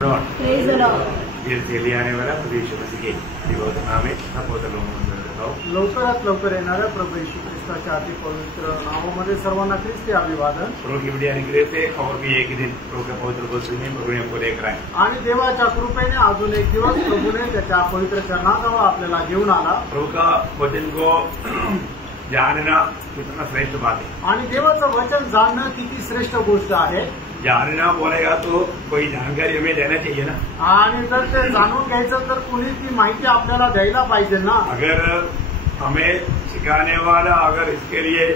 जल्दी आने वाला प्रभु यीशु मसीह के दिव्य नाम में सपोदर लवकरात लवकर येणाऱ्या प्रभू येशू ख्रिस्ताच्या अति पवित्र नावामध्ये सर्वांना ख्रिस्ती अभिवादन। प्रभु की बड़ी अनुग्रह से और भी एक दिन प्रभु के पवित्र वचन में प्रभु ने हमको लेकर आए आणि देवाच्या कृपेने अजून एक दिवस प्रभूने त्याच्या पवित्र चरणाजवळ आपल्याला घेऊन आला। प्रभु का वचन को जानना कितना श्रेष्ठ बात है आणि देवाचं वचन जाणणं किती श्रेष्ठ गोष्ट आहे। जानना बोलेगा तो कोई जानकारी हमें देना चाहिए ना, आणि जर ते जाणून घ्यायचं तर कुणी ती माहिती आपल्याला द्यायला पाहिजे ना। अगर हमें सिखाने वाला अगर इसके लिए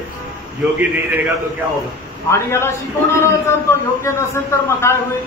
योग्य नहीं रहेगा तो क्या होगा, आणि याला शिकवणारा जर तो योग्य नसेल तर मग काय होईल।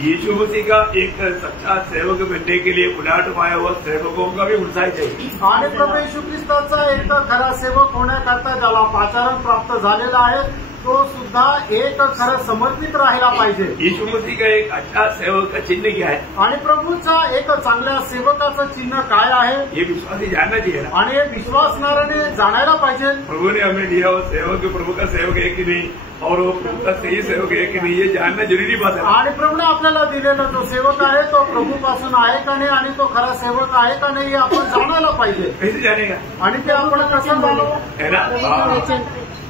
यीशु मसीह का एक सच्चा सेवक बनने के लिए बुलाट पाया हुआ सेवकों का भी उत्साह चाहिए। आणि प्रभू येशू ख्रिस्ताचा एक खरा सेवक होण्याकरता ज्याला पाचारण प्राप्त झालेला आहे तो सुद्धा एक खरं समर्पित राहायला पाहिजे। यीशु मसीह का एक अच्छा सेवक का चिन्ह क्या है, आणि प्रभूचा एक चांगल्या सेवकाचं चिन्ह काय आहे ये विश्वासी जानना चाहिए ना। आणि हे विश्वासणाऱ्याने जाणायला पाहिजे। प्रभु ने हमें दिया वो सेवक प्रभु का सेवक है कि नहीं और वो प्रभु का सही सेवक है कि नहीं, ये जानना जरूरी बात है। आणि प्रभूने आपल्याला दिलेला जो सेवक आहे तो प्रभूपासून आहे का नाही आणि तो खरा सेवक आहे का नाही हे आपण जाणायला पाहिजे। कैसे जानेगा, आणि ते आपण कसं जाणू है ना।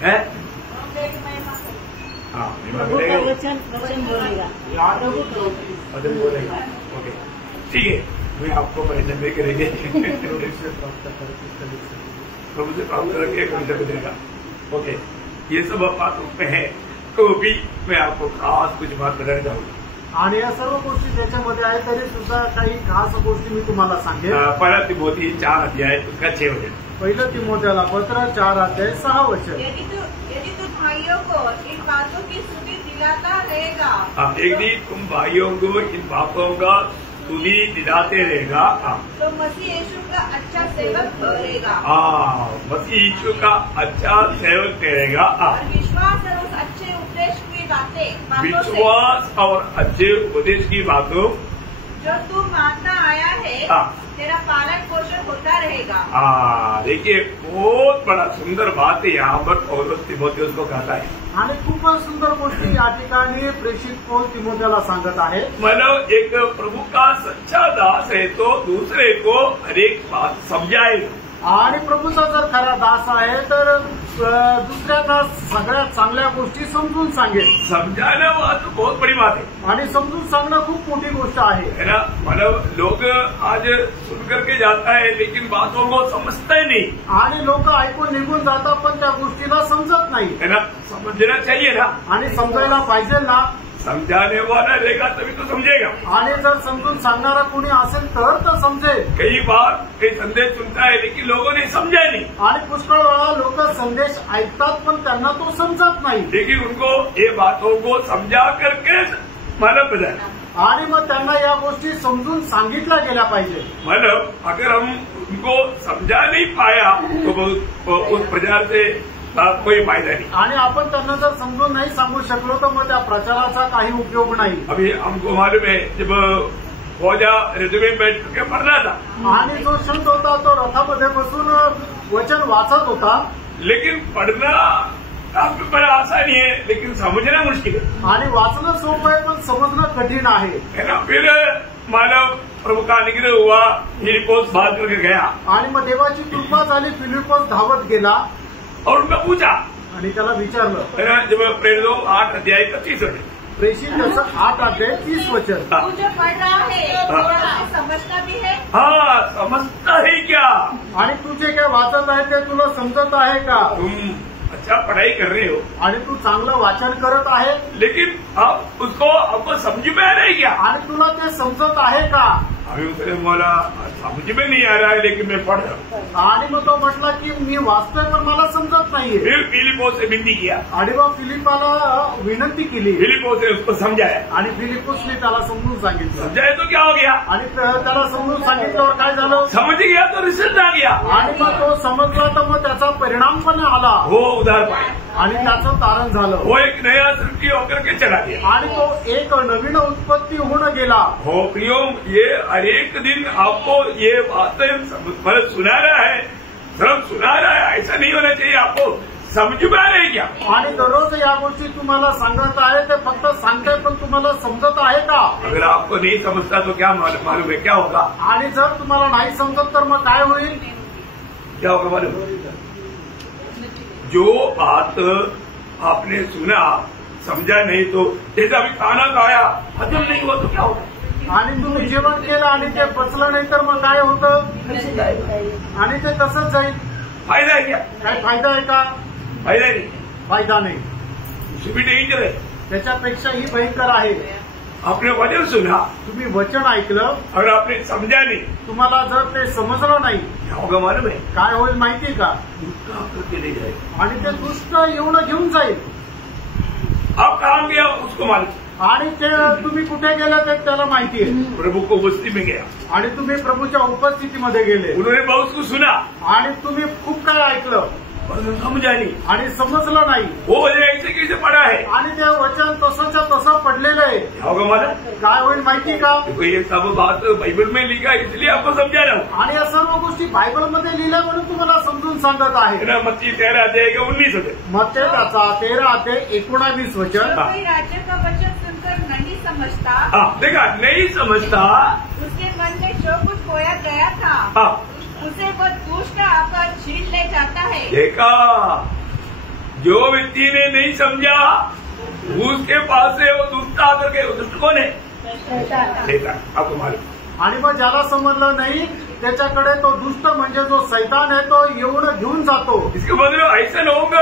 है हाँ, वचन बोलेगा। वचन बोलेगा। ओके ठीक है, मैं आपको परिचय में करेंगे प्रभु से प्राप्त करके परिचय देगा। ओके, ये सब बात उसमें है तो भी मैं आपको खास कुछ बात बताना चाहूंगा। आणि या सर्व गोष्टी त्याच्यामध्ये आहे तरी सुद्धा काही खास गोष्टी मी तुम्हाला सांगेन। पहला तिमोथी 4 अध्याय उसका 6 वचन। पहिलं तिमोथेला पत्र 4 अध्याय 6 वचन। यदि तू भाइयों को इन बातों की स्तुति दिलाता रहेगा, यदि तुम भाइयों को इन बातों का स्तुति दिलाते रहेगा तो मसीह यीशु का अच्छा सेवक ठहरेगा। मसीह यीशु का अच्छा सेवक ठहरेगा। और विश्वास और उस अच्छे उपदेश की बातें विश्वास और अच्छे उपदेश की बातों जो तू मानता आया है तेरा पालन पोषण होता रहेगा। देखिए बहुत बड़ा सुंदर बात है यहाँ पर पौलुस तिमोथेयुस को कहता है। आणि खूपच सुंदर गोष्टी या ठिकाणी प्रेषित पौल तिमोथेला सांगत आहे। मतलब एक प्रभु का सच्चा दास है तो दूसरे को हर एक बात समझाएगा। आणि प्रभूचा जर खरा दास आहे तर दुसऱ्यांना सगळ्यात चांगल्या गोष्टी समजून सांगेल। समझाना बात तो बहुत बड़ी बात है आणि समजून सांगणं खूप मोठी गोष्ट आहे ना। मतलब लोग आज सुन करके जाता है लेकिन बातों को समझता ही नहीं, आणि लोक ऐकून निघून जातात पण त्या गोष्टीला समजत नाही है ना। समझना चाहिए ना, आणि समजायला पाहिजे ना। समझाने वाला रहेगा तभी तो समझेगा। आणि जर समजून सांगणारा कोणी असेल तर तो समजेल। कई बार कई संदेश सुनता है लेकिन लोगों ने समझा नहीं, आणि पुष्कळ वेळा लोक संदेश ऐकतात पण त्यांना तो समजत नाही। लेकिन उनको ये बातों को समझा करके मतलब बताया, आणि मग त्यांना या गोष्टी समजून सांगितल्या गेल्या पाहिजे। मतलब अगर हम उनको समझा नहीं पाया तो उस प्रचार से कोई फायदा नहीं। आणि आपण त्यांना जर समजून नाही सांगू शकलो तर मग त्या प्रचाराचा काही उपयोग नाही। अभी हमको मालूम है जब फौजा रथ में बैठ के पढ़ रहा था, आणि जो संत होता तो रथामध्ये बसून वचन वाचत होता, लेकिन पढ़ना काफी बड़ा आसान है लेकिन समझना मुश्किल है। आणि वाचणं सोपं आहे पण समजणं कठीण आहे, है ना। फिर मानव प्रभु का अनुग्रह हुआ, फिलिप्पोस भाग करके गया आणि मग देवाची कृपा झाली, फिलिप्पोस धावत गेला और उनका पूछा, आणि त्याला विचारलं। है ना। जब प्रेरित 8 अध्याय 25 वचन, प्रेषित त्याचं 8 अध्याय 30 वचन। तू जो पढ़ रहा है वो समझता भी है। हाँ, समझता है क्या, आणि तू जे काय वाचत आहे ते तुला समजत आहे का। तुम अच्छा पढ़ाई कर रहे हो आणि तू चांगलं वाचन करत आहे, लेकिन आप उसको आपको समझ में आ रहा है क्या, आणि तुला ते समजत आहे का। अभी उसने बोला समझ में नहीं आ रहा है लेकिन मैं पढ़ रहा हूँ। आणि मग तो म्हटला की मी वाचतोय पण मला समजत नाहीये। फिर फिलिप्पोस से विनती किया, आणि मग फिलिपाला विनंती केली, फिलिप्पोस ने उसको समझाया, आणि फिलिपोसने त्याला समजून सांगितलं, समझाया तो क्या हो गया, आणि त्याला समजून सांगितल्यावर काय झालं, समझ गया तो रिजल्ट आ गया, आणि मग तो समजला तर मग त्याचा परिणाम पण आला, वो उधार पाया, आणि त्याचं तारण झालं, वो एक नया सृष्टि होकर के चला गया, आणि तो एक नवीन उत्पत्ती होऊन गेला। हो प्रियो, ये हर एक दिन आपको ये बातें मतलब सुना रहा है, सब सुना रहा है, ऐसा नहीं होना चाहिए। आपको समझ में आ रही क्या? आणि दररोज या गोष्टी तुम्हाला सांगत आहे, ते फक्त सांगताय पण तुम्हाला समजत आहे का? अगर आपको नहीं समझता तो क्या मालूम है क्या होगा? आणि जर तुम्हाला नाही समजत तर मग काय होईल? क्या होगा मालूम? जो बात आपने सुना समझा नहीं तो जैसे अभी खाना खाया हजम नहीं हुआ तो क्या होगा? आणि तुम्ही जेवण केलं आणि ते पचलं नाही तर मग काय होतं? आणि ते तसंच जाईल. फायदा है क्या? काय फायदा आहे का? फायदा नहीं, फायदा नाही. उससे भी डेंजर है. त्याच्यापेक्षाही भयंकर आहे. आपने वचन सुना, तुम्ही वचन ऐकलं अगर आपने समझा नहीं, तुम्हाला जर ते समजलं नाही क्या होगा मालूम है? काय होईल माहिती का? दुष्ट आपको चले जाएगा. आणि ते दुष्ट येऊन घेऊन जाईल. आप कहाँ गया उसको मालूम. आणि ते तुम्ही कुठे गेले ते त्याला माहिती आहे. प्रभु को बस्ती में गया, आणि तुम्ही प्रभूच्या उपस्थितीमध्ये गेले उन्होंने बहुत कुछ सुना आणि तुम्ही खूप काय ऐकलं और समझा नहीं. आणि समजलं नाही. वो वचन ऐसे कैसे पड़ा है? आणि ते वचन तसंच्या तसं पडलेलं आहे. क्या होगा मालूम? काय होईल माहिती का? देखो ये सब बात बाइबल में लिखा है, इसलिए आपको समझा रहा हूँ. आणि या सर्व गोष्टी बायबलमध्ये लिहिल्या म्हणून तुम्हाला समजून सांगत आहे. मत्ती 13:19 होते. मत्ते त्याचा 13:19 वचन. जो कोई राज्य का वचन सुनकर नहीं समझता, हाँ देखा, नहीं समझता, उसके मन में जो कुछ खोया गया था हाँ उसे वो दुष्ट आकर छीन ले जाता है. देखा, जो व्यक्ति ने नहीं समझा उसके पास से वो दुष्ट आकर के, दुष्ट कौन है? देखा, आपको मालूम. आणि मग ज्याला समजलं नाही त्याच्याकडे तो दुष्ट म्हणजे जो सैतान आहे तो येऊन घेऊन जातो. इसके मतलब ऐसा लोग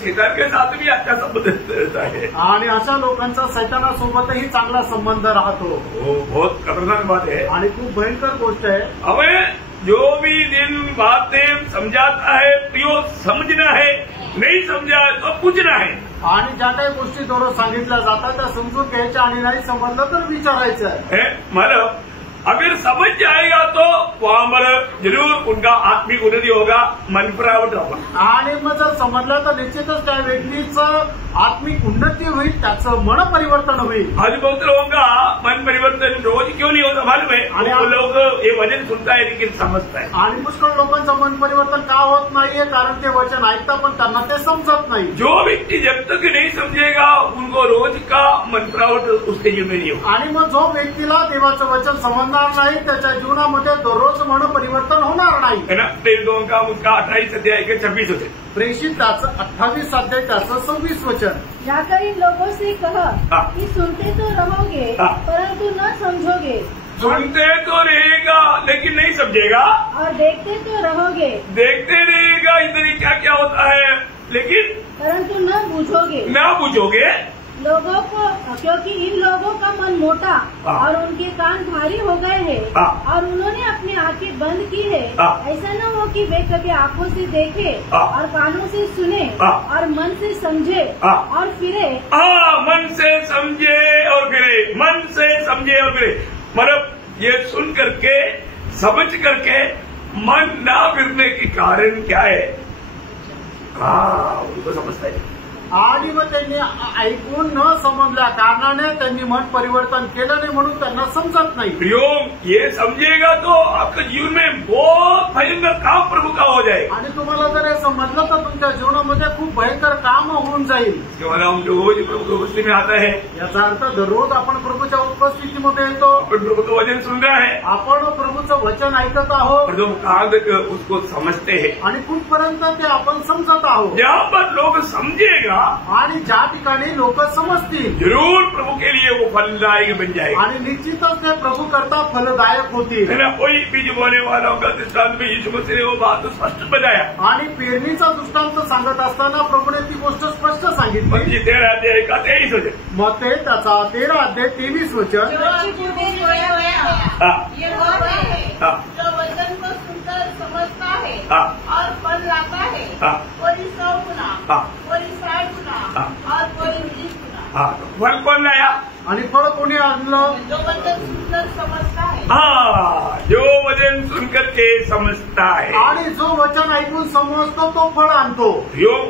शैतान के साथ भी अच्छा संबंध रहता है. आणि अशा लोकांचा सैतानासोबतही चांगला संबंध राहतो. वो बहुत खतरनाक बात है. आणि खूप भयंकर गोष्ट आहे. हमें जो भी दिन बातें समझाता है तो समझना है, नहीं समझा तो पूछना है. आणि ज्या काही गोष्टी दररोज सांगितल्या जातात त्या समजून घ्यायच्या आणि नाही समजलं तर विचारायचं आहे. मतलब अगर समझ जाएगा तो वहां पर जरूर उनका आत्मिक उन्नति होगा, मन प्राप्त होगा. आणि मग जर समजलं तर निश्चितच त्या व्यक्तीचं आत्मिक उन्नती होईल, त्याचं मन परिवर्तन होईल. आज बहुत लोगों का मन परिवर्तन रोज क्यों नहीं होता मालूम है? वो लोग ये वचन सुनता है लेकिन समझता है. आणि पुष्कळ लोकांचं मन परिवर्तन का होत नाहीये? कारण ते वचन ऐकता पण त्यांना ते समजत नाही. जो व्यक्ति जब तक नहीं समझेगा उनको रोज का मन प्राप्त उसके जीवन में नहीं होगा. आणि मग जो व्यक्तीला देवाचं वचन समजणार नाही त्याच्या जीवनामध्ये दररोज मन परिवर्तन होणार नाही. है ना? प्रेरितों का उसका 28 अध्याय के 26 होते. प्रेषित त्याचं 28 अध्याय त्याचं 26 वचन. जाकर इन लोगों से कह हाँ। कि सुनते तो रहोगे हाँ। परंतु न समझोगे, सुनते तो रहेगा लेकिन नहीं समझेगा, और देखते तो रहोगे देखते रहेगा इधर क्या क्या होता है लेकिन परंतु न बूझोगे ना बुझोगे. लोगों को, क्योंकि इन लोगों का मन मोटा हाँ। और उनके कान भारी हो गए हैं हाँ। और उन्होंने अपनी आंखें बंद की है. हाँ। ऐसा न हो कि वे कभी आंखों से देखे हाँ। और कानों से सुने हाँ। और मन से समझे हाँ। और फिरे. मन से समझे और फिरे, मन से समझे और फिरे. मतलब ये सुन करके समझ करके मन ना फिरने के कारण क्या है? उनको समझता है. आणि मग त्यांनी ऐकून न समजल्या कारणाने त्यांनी मन परिवर्तन केलं नाही म्हणून त्यांना समजत नाही. प्रियोम, ये समझेगा तो आपके जीवन में बहुत भयंकर काम प्रभु का हो जाए. आणि तुम्हाला जर हे समजलं तर तुमच्या जीवनामध्ये खूप भयंकर काम होऊन जाईल. हम रोज प्रभु की उपस्थिति में आता है, याचा अर्थ दररोज आपण प्रभूच्या उपस्थितीमध्ये येतो, अपन प्रभु का वचन सुन रहा है आपण प्रभूचं वचन ऐकत आहोत और जो काल तक उसको समझते हैं. आणि कुठपर्यंत ते आपण समजत आहोत. जहाँ पर लोग समझेगा आणि ज्या ठिकाणी लोक समजतील जरूर प्रभु के लिए वो फलदायक बन जाएगा. आणि निश्चितच ते प्रभू करता फलदायक होतील. है ना? कोई बीज बोने वालों का दृष्टांत में यीशु मसीह ने वो बात स्पष्ट बताया. आणि पेरणीचा दृष्टांत सांगत असताना प्रभूने ती गोष्ट स्पष्ट सांगितली. मत्ती 13:23 होते. मत्ते त्याचा 13:23 वचन. जो अच्छी बुद्धि खोया गया हाँ. ये वो है हाँ. जो वचन को सुनकर समझता है हाँ. और फल लाता है. हाँ. कोई 100 गुना, हाँ. कोई 60 गुना हाँ. और कोई 20 गुना. हाँ, तो फल कौन लाया? आणि फळ कोणी आणलं? जो वचन सुनकर समझता है. जो वचन सुनकर के समझता है. आणि जो वचन ऐकून समजतो तो फळ आणतो.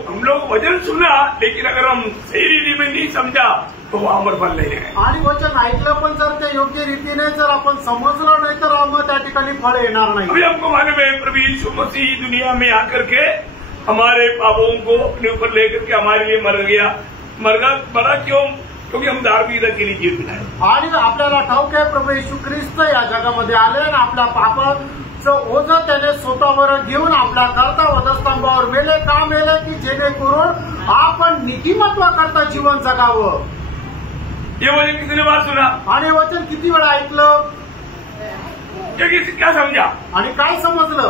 हम लोग वचन सुना लेकिन अगर हम सही रीति में नहीं समझा तो वहां पर फल नहीं है. आणि वचन ऐकलं पण जर ते योग्य रीतीने जर आपण समजलं नाही तर मग त्या ठिकाणी फळ येणार नाही. अभी हमको मालूम है प्रभु यीशु मसीह दुनिया में आकर के हमारे पापों को अपने ऊपर लेकर के हमारे लिए मरा क्यों? क्योंकि हम धार्मिकता के लिए जीवन बिताए. आणि आपल्याला ठाऊक आहे प्रभू येशू ख्रिस्त या जगामध्ये आले आणि आपल्या पापाचं ओझं त्याने स्वतःवर घेऊन आपल्या करता वधस्तंभावर मेले. का मेले? की जेणेकरून आपण नीतिमत्वाकरता जीवन जगावं. ये वचन कितने बार सुना? आणि वचन किती वेळा ऐकलं क्या समझा? आणि काय समजलं?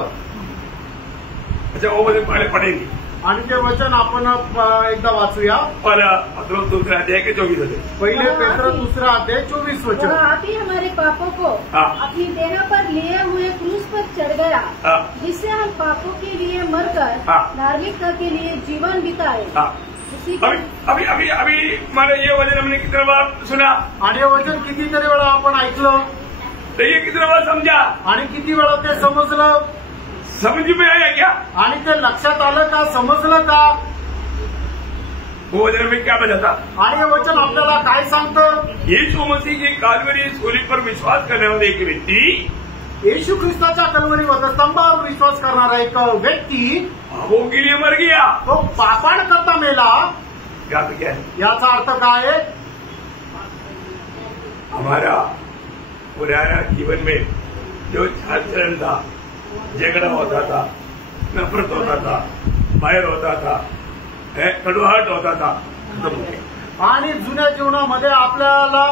अच्छा, वो वचन पहले पढ़ेंगे. आणि ते वचन आपण एकदा वाचूया. पत्रस दूसरा अध्याय के 24 वचन. पहिले पेत्रस दूसरा अध्याय 24 वचन. वह आप ही हमारे पापों को अपनी देह पर लिए हुए क्रूस पर चढ़ गया, जिससे हम पापों के लिए मरकर धार्मिकता के लिए जीवन बिताए. अभी मारे ये वचन हमने कितने बार सुना? आणि हे वचन कितीतरी वेळा आपण ऐकलं. तो ये कितने बार समझा? आणि किती वेळा ते समजलं? समझ में आया क्या? आणि ते लक्षात आलं का? समजलं का? वो वचन में क्या बताता? आणि हे वचन आपल्याला काय सांगतं? यीशु मसीह की कालवरी सूली पर विश्वास करने वाले एक व्यक्ति, येशू ख्रिस्ताच्या कल्वरी वधस्तंभावर विश्वास करणारा एक व्यक्ती पापों के लिए मर गया. तो पापांकरता मेला. क्या तो क्या है? याचा अर्थ काय आहे? हमारा पुराना जीवन में जो आचरण था, झगड़ा होता था, नफरत होता था, बैर होता था, कड़वाहट होता था, खत्म हो गया. आणि जुन्या जीवनामध्ये आपल्याला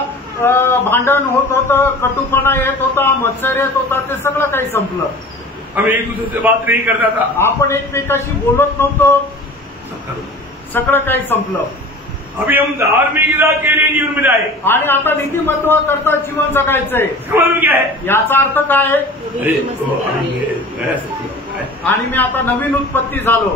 भांडण होत होतं, कटुपणा येत होता, मत्सर येत होता, ते सगळं काही संपलं. हम एक दूसरे से बात नहीं करता था, आपण एकमेकाशी बोलत नव्हतो, सगळं काही संपलं. अभी हम धार्मिकता के लिए जीवन बिताए. आणि आता नीतिमत्वाकरता जीवन जगायचंय. समझ क्या है? याचा अर्थ काय आहे? है। आणि मी आता नवीन उत्पत्ती झालो।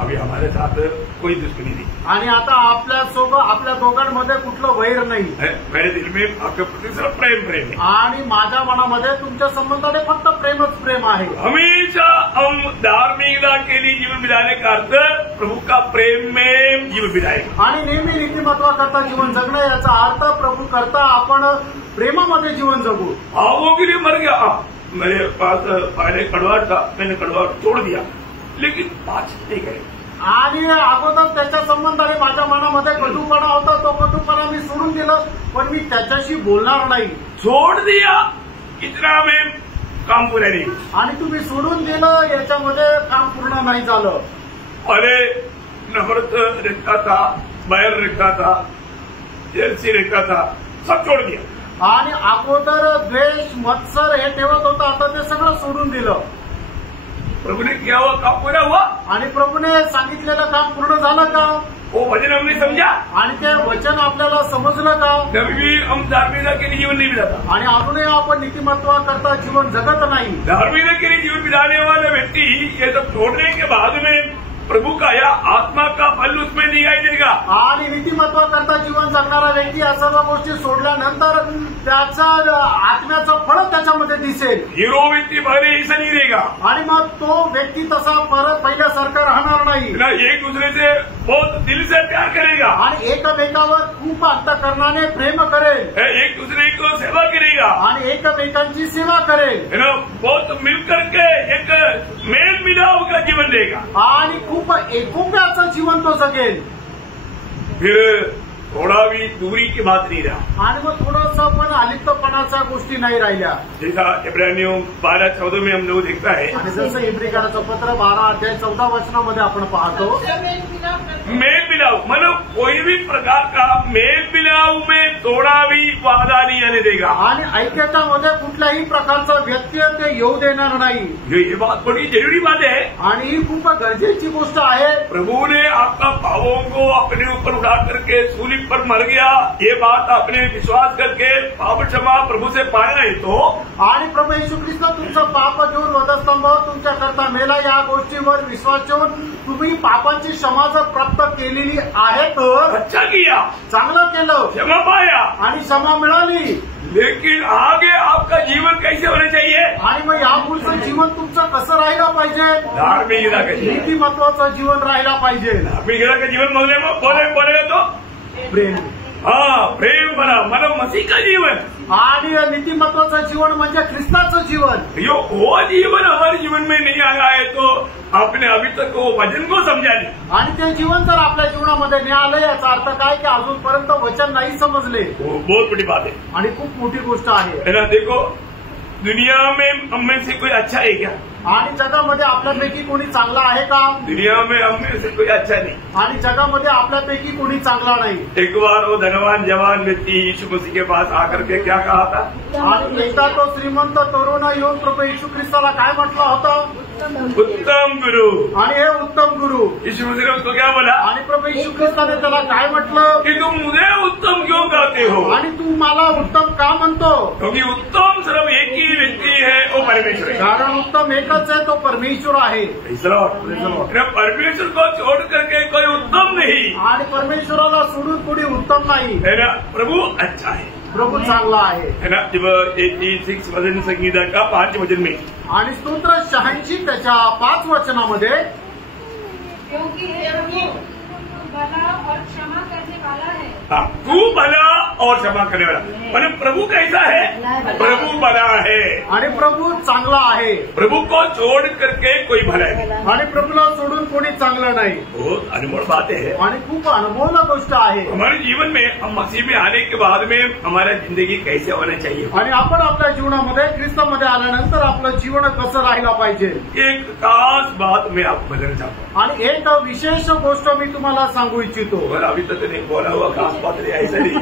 अभी हमारे साथ कोई दुश्मनी नहीं आणि आता आपल्यासोबत आपल्या दोघांमध्ये कुठलं वैर नाही। मेरे दिल में आपके प्रति सिर्फ प्रेम प्रेम है आणि माझ्या मनामध्ये तुमच्या संबंधाने फक्त प्रेमच प्रेम आहे। हमेशा हम धार्मिकता के लिए जीवन बिताने का अर्थ प्रभु का प्रेम में जीवन बिताए आणि नेहमी नीतिमत्वाकरता जीवन जगणं याचा अर्थ प्रभु करता आपण प्रेमामध्ये जीवन जगू। भावों के लिए मर गया। मेरे पास पहले कड़वा था, मैंने कड़वा छोड़ दिया, लेकिन बातचीत नहीं गए। आणि अगोदर त्याच्या संबंधाने माझ्या मनामध्ये कटुपणा होता, तो कटुपणा मी सोडून दिलं, पण मी त्याच्याशी बोलणार नाही। छोड़ दिया इतना में काम पूरा नहीं। आणि तुम्ही सोडून दिलं याच्यामध्ये काम पूर्ण नाही झालं। अरे नफरत रखता था, बैर रखता था, जेलसी रखता था, सब छोड़ दिया। आणि अगोदर द्वेष मत्सर हे ठेवत होता, आता ते सगळं सोडून दिलं। प्रभु ने किया हुआ काम पूरा हुआ आणि प्रभूने सांगितलेलं काम पूर्ण झालं का? वो वचन हमने समझा आणि ते वचन आपल्याला समजलं का? कभी भी हम धार्मिकता के लिए जीवन नहीं बिताता। आणि अजूनही आपण नीतिमत्वाकरता जीवन जगत नाही। धार्मिकता के लिए जीवन बिताने वाला व्यक्ति ये सब छोड़ने के बाद में प्रभु का या आत्मा का फल उसमें दिखाई देगा। आणि नीतिमत्वाकरता जीवन जगणारा व्यक्ती या सर्व गोष्टी सोडल्यानंतर त्याचा आत्म्याचं फळ त्याच्यामध्ये दिसेल। हीरो व्यक्ति पहले ऐसा नहीं रहेगा आणि मग तो व्यक्ती तसा परत पहिल्यासारखा राहणार नाही। ना एक दूसरे से बहुत दिल से प्यार करेगा आणि एकमेकावर खूप अंतःकरणाने प्रेम करेल, एक दूसरे को सेवा करेगा आणि एकमेकांची सेवा करेल, है ना, बहुत मिलकर के एक मेल मिलाव का जीवन देगा आणि खूप एकोप्याचं जीवन तो जगेल। फिर थोड़ा भी दूरी की बात नहीं रहा आणि मग थोडंसं पण अलिप्तपणाच्या गोष्टी नाही राहिल्या। जैसा इब्रानियों 12-14 में हम लोग देखता है, आणि जसं इब्रिकाचं पत्र 12 अध्याय 14 वचनामध्ये आपण पाहतो, मेल मिलाव मतलब कोई भी प्रकार का मेल मिलाव में थोड़ा भी वादा नहीं आने देगा। आणि ऐक्यतामध्ये कुठल्याही प्रकारचा व्यत्यय ते येऊ देणार नाही। ये बात बड़ी जरूरी बात है आणि ही खूप गरजेची गोष्ट आहे। प्रभु ने आपका पापों को अपने ऊपर उठा करके सूली पर मर गया, ये बात आपने विश्वास करके पाप क्षमा प्रभु से पाया है तो, आणि प्रभू येशू ख्रिस्त तुमचं पाप घेऊन वधस्तंभावर तुमच्या करता मेला, या गोष्टीवर विश्वास ठेवून तुम्ही पापाची क्षमा जर प्राप्त केलेली आहे तर अच्छा किया, चांगलं केलं, क्षमा पाया, आणि क्षमा मिळाली। लेकिन आगे आपका जीवन कैसे होना चाहिए? आणि मग यापुढचं जीवन तुमचं कसं राहिलं पाहिजे? धार्मिकता का जीवन, नीतिमत्वाचं जीवन राहिला पाहिजे। धार्मिकता का जीवन बोलेगा तो प्रेम, हाँ, प्रेम भरा मतलब मसीह का जीवन। आणि नीतिमत्वाचं जीवन म्हणजे ख्रिस्ताचं जीवन। यो वो जीवन हमारे जीवन में नहीं आया है तो आपने अभी तक वो वचन को समझा नहीं। आणि ते जीवन जर आपल्या जीवनामध्ये नाही आलं याचा अर्थ काय की अजूनपर्यंत वचन नाही समजले। वो बहुत बड़ी बात है आणि खूप मोठी गोष्ट आहे ना। देखो दुनिया में हम में से कोई अच्छा है क्या? आणि जगामध्ये आपल्यापैकी कोणी चांगला आहे का? दुनिया में हम में से कोई अच्छा नहीं। आणि जगामध्ये आपल्यापैकी कोणी चांगला नाही। एक बार वो धनवान जवान व्यक्ति यीशु मसीह के पास आकर के क्या कहा था? आणि एकदा तो श्रीमंत तरुण येऊन प्रभू येशू ख्रिस्ताला काय म्हटलं होतं? उत्तम गुरु। आणि हे उत्तम गुरु। यीशु मसीह ने उसको क्या बोला? आणि प्रभू येशू ख्रिस्ताने त्याला काय म्हटलं? कि तुम मुझे उत्तम क्यों कहते हो? आणि तू मला उत्तम का म्हणतो? क्योंकि उत्तम सिर्फ एक ही व्यक्ति है, वो परमेश्वर है। कारण उत्तम एकच आहे, तो परमेश्वर आहे। परमेश्वर को छोड़ करके कोई उत्तम नहीं। आणि परमेश्वराला सोडून कोणी उत्तम नाही है ना। प्रभु अच्छा है, प्रभू चांगला आहे ना। जब 86 भजन संगीता का 5 वचन में आणि स्तोत्र 86 त्याच्या 5 वचनामध्ये क्योंकि भला और क्षमा करने वाला है। हाँ, तू भला और क्षमा करने वाला। मतलब प्रभु कैसा है? प्रभु भला है आणि प्रभू चांगला आहे। प्रभु को छोड़ करके कोई भला है आणि प्रभूला सोडून कोणी चांगलं नाही। बहुत अनमोल बातें है आणि खूप अनमोल गोष्ट आहे। हमारे जीवन में हम मसीह में आने के बाद में हमारा जिंदगी कैसे होना चाहिए? आणि आपण आपल्या जीवनामध्ये ख्रिस्तामध्ये आल्यानंतर आपलं जीवन कसं राहिला पाहिजे? एक खास बात मैं आपको बताना चाहता हूँ आणि एक विशेष गोष्ट मी तुम्हाला सांगू इच्छितो। और अभी तक नहीं बोला हुआ खास बात नहीं, ऐसा नहीं।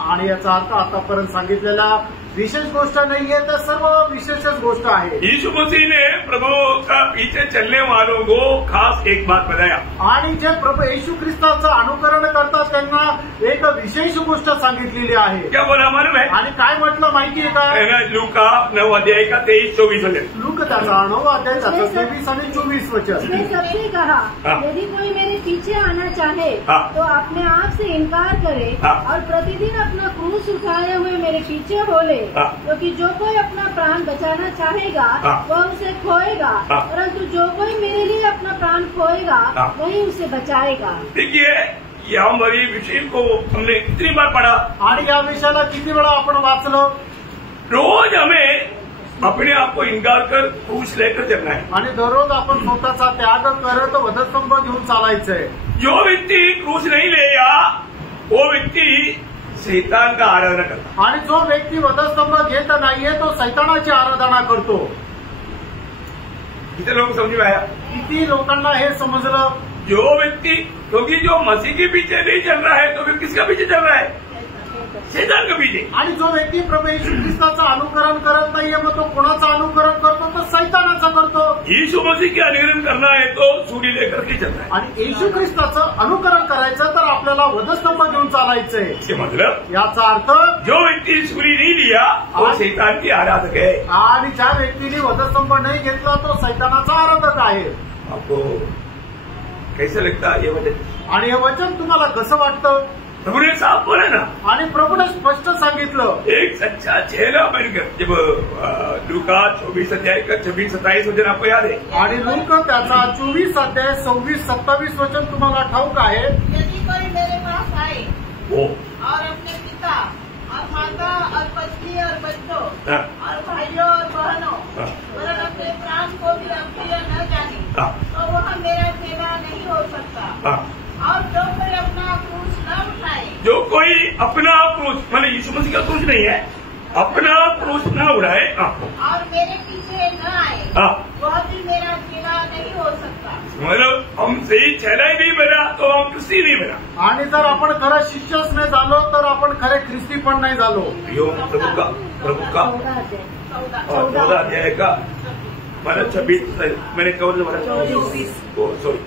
आणि याचा अर्थ आतापर्यंत सांगितलेला विशेष गोष्ट नाहीये, तर सर्व विशेषच गोष्ट आहे। यीशु मसीह ने प्रभु का पीछे चलने वालों को खास एक बात बताया। आणि जे प्रभू येशू ख्रिस्ताचं अनुकरण करतात त्यांना एक विशेष गोष्ट सांगितलेली आहे। क्या बोला मालूम है? आणि काय म्हटलं माहितीये का? लूका 9 अध्याय का 23-24 वचन। लूक त्याचा 9 अध्याय 23 आणि 24 वचन। उसने सबसे कहा, यदि कोई मेरे पीछे आना चाहे तो अपने आप से इनकार करे और प्रतिदिन अपना क्रूस उठाए हुए मेरे पीछे बोले, क्योंकि जो कोई अपना प्राण बचाना चाहेगा वह उसे खोएगा, परंतु जो कोई मेरे लिए अपना प्राण खोएगा वही उसे बचाएगा। देखिए या हमारी विषय को हमने कितनी बार पढ़ा आणि या विषयाला किती वेळा आपण वाचलो। रोज हमें अपने आप को इनकार कर क्रूस लेकर चलना है आणि दररोज आपण स्वतःचा त्याग करत वधस्तंभ घेऊन चालायचंय। जो व्यक्ति क्रूस नहीं लेगा वो व्यक्ति शैतान का आराधना करता। आणि जो व्यक्ती वधस्तंभ घेत नाहीये तो सैतानाची आराधना करतो। कितने लोग समझ में आया? किती लोकांना हे समजलं? जो व्यक्ति क्योंकि जो मसीह के पीछे नहीं चल रहा है तो फिर किसका पीछे चल रहा है? शैतान के पीछे। आणि जो व्यक्ती प्रभू येशू ख्रिस्ताचं अनुकरण करत नाहीये मग तो कोणाचं अनुकरण करतो? तो सैतानाचं करतो। यीशु मसीह के अनुकरण करना है तो सूली लेकर के चलना है। आणि येशू ख्रिस्ताचं अनुकरण करायचं तर आपल्याला वधस्तंभ घेऊन चालायचंय। इसके मतलब याचा अर्थ जो व्यक्ती सूली नहीं लिया वो शैतान की आराधक है। आणि ज्या व्यक्तीने वधस्तंभ नाही घेतला तो सैतानाचा आराधक आहे। आपको कैसे लगता है ये वचन? आणि हे वचन तुम्हाला कसं वाटतं? प्रभुने साफ बोला ना। आणि प्रभूने स्पष्ट सांगितलं। एक सच्चा चेला बनकर जब लूका 24 अध्याय का 26-27 वचन आपको याद है? आणि लूक त्याचा 24 अध्याय 26-27 वचन तुम्हाला ठाऊक आहे? यदि कोई मेरे पास आए वो और अपने पिता और माता और पत्नी और बच्चों और भाइयों और बहनों वरन अपने प्राण को भी अप्रिय न जाने तो वह मेरा चेला नहीं हो सकता। और जो कोई अपना क्रूस न उठाए, जो कोई अपना क्रूस मतलब यीशु मसीह का क्रूस नहीं है, अपना क्रूस न उठाए और मेरे पीछे न आए वह भी मेरा चेला नहीं हो सकता। मतलब हम सही चेला ही नहीं बना तो हम ख्रिस्ती नहीं बना। आणि जर आपण खरं शिष्यच नाही झालो तर आपण खरे ख्रिस्ती पण नाही झालो। प्रभु का 14 अध्याय का मतलब 26 मैंने कवर सॉरी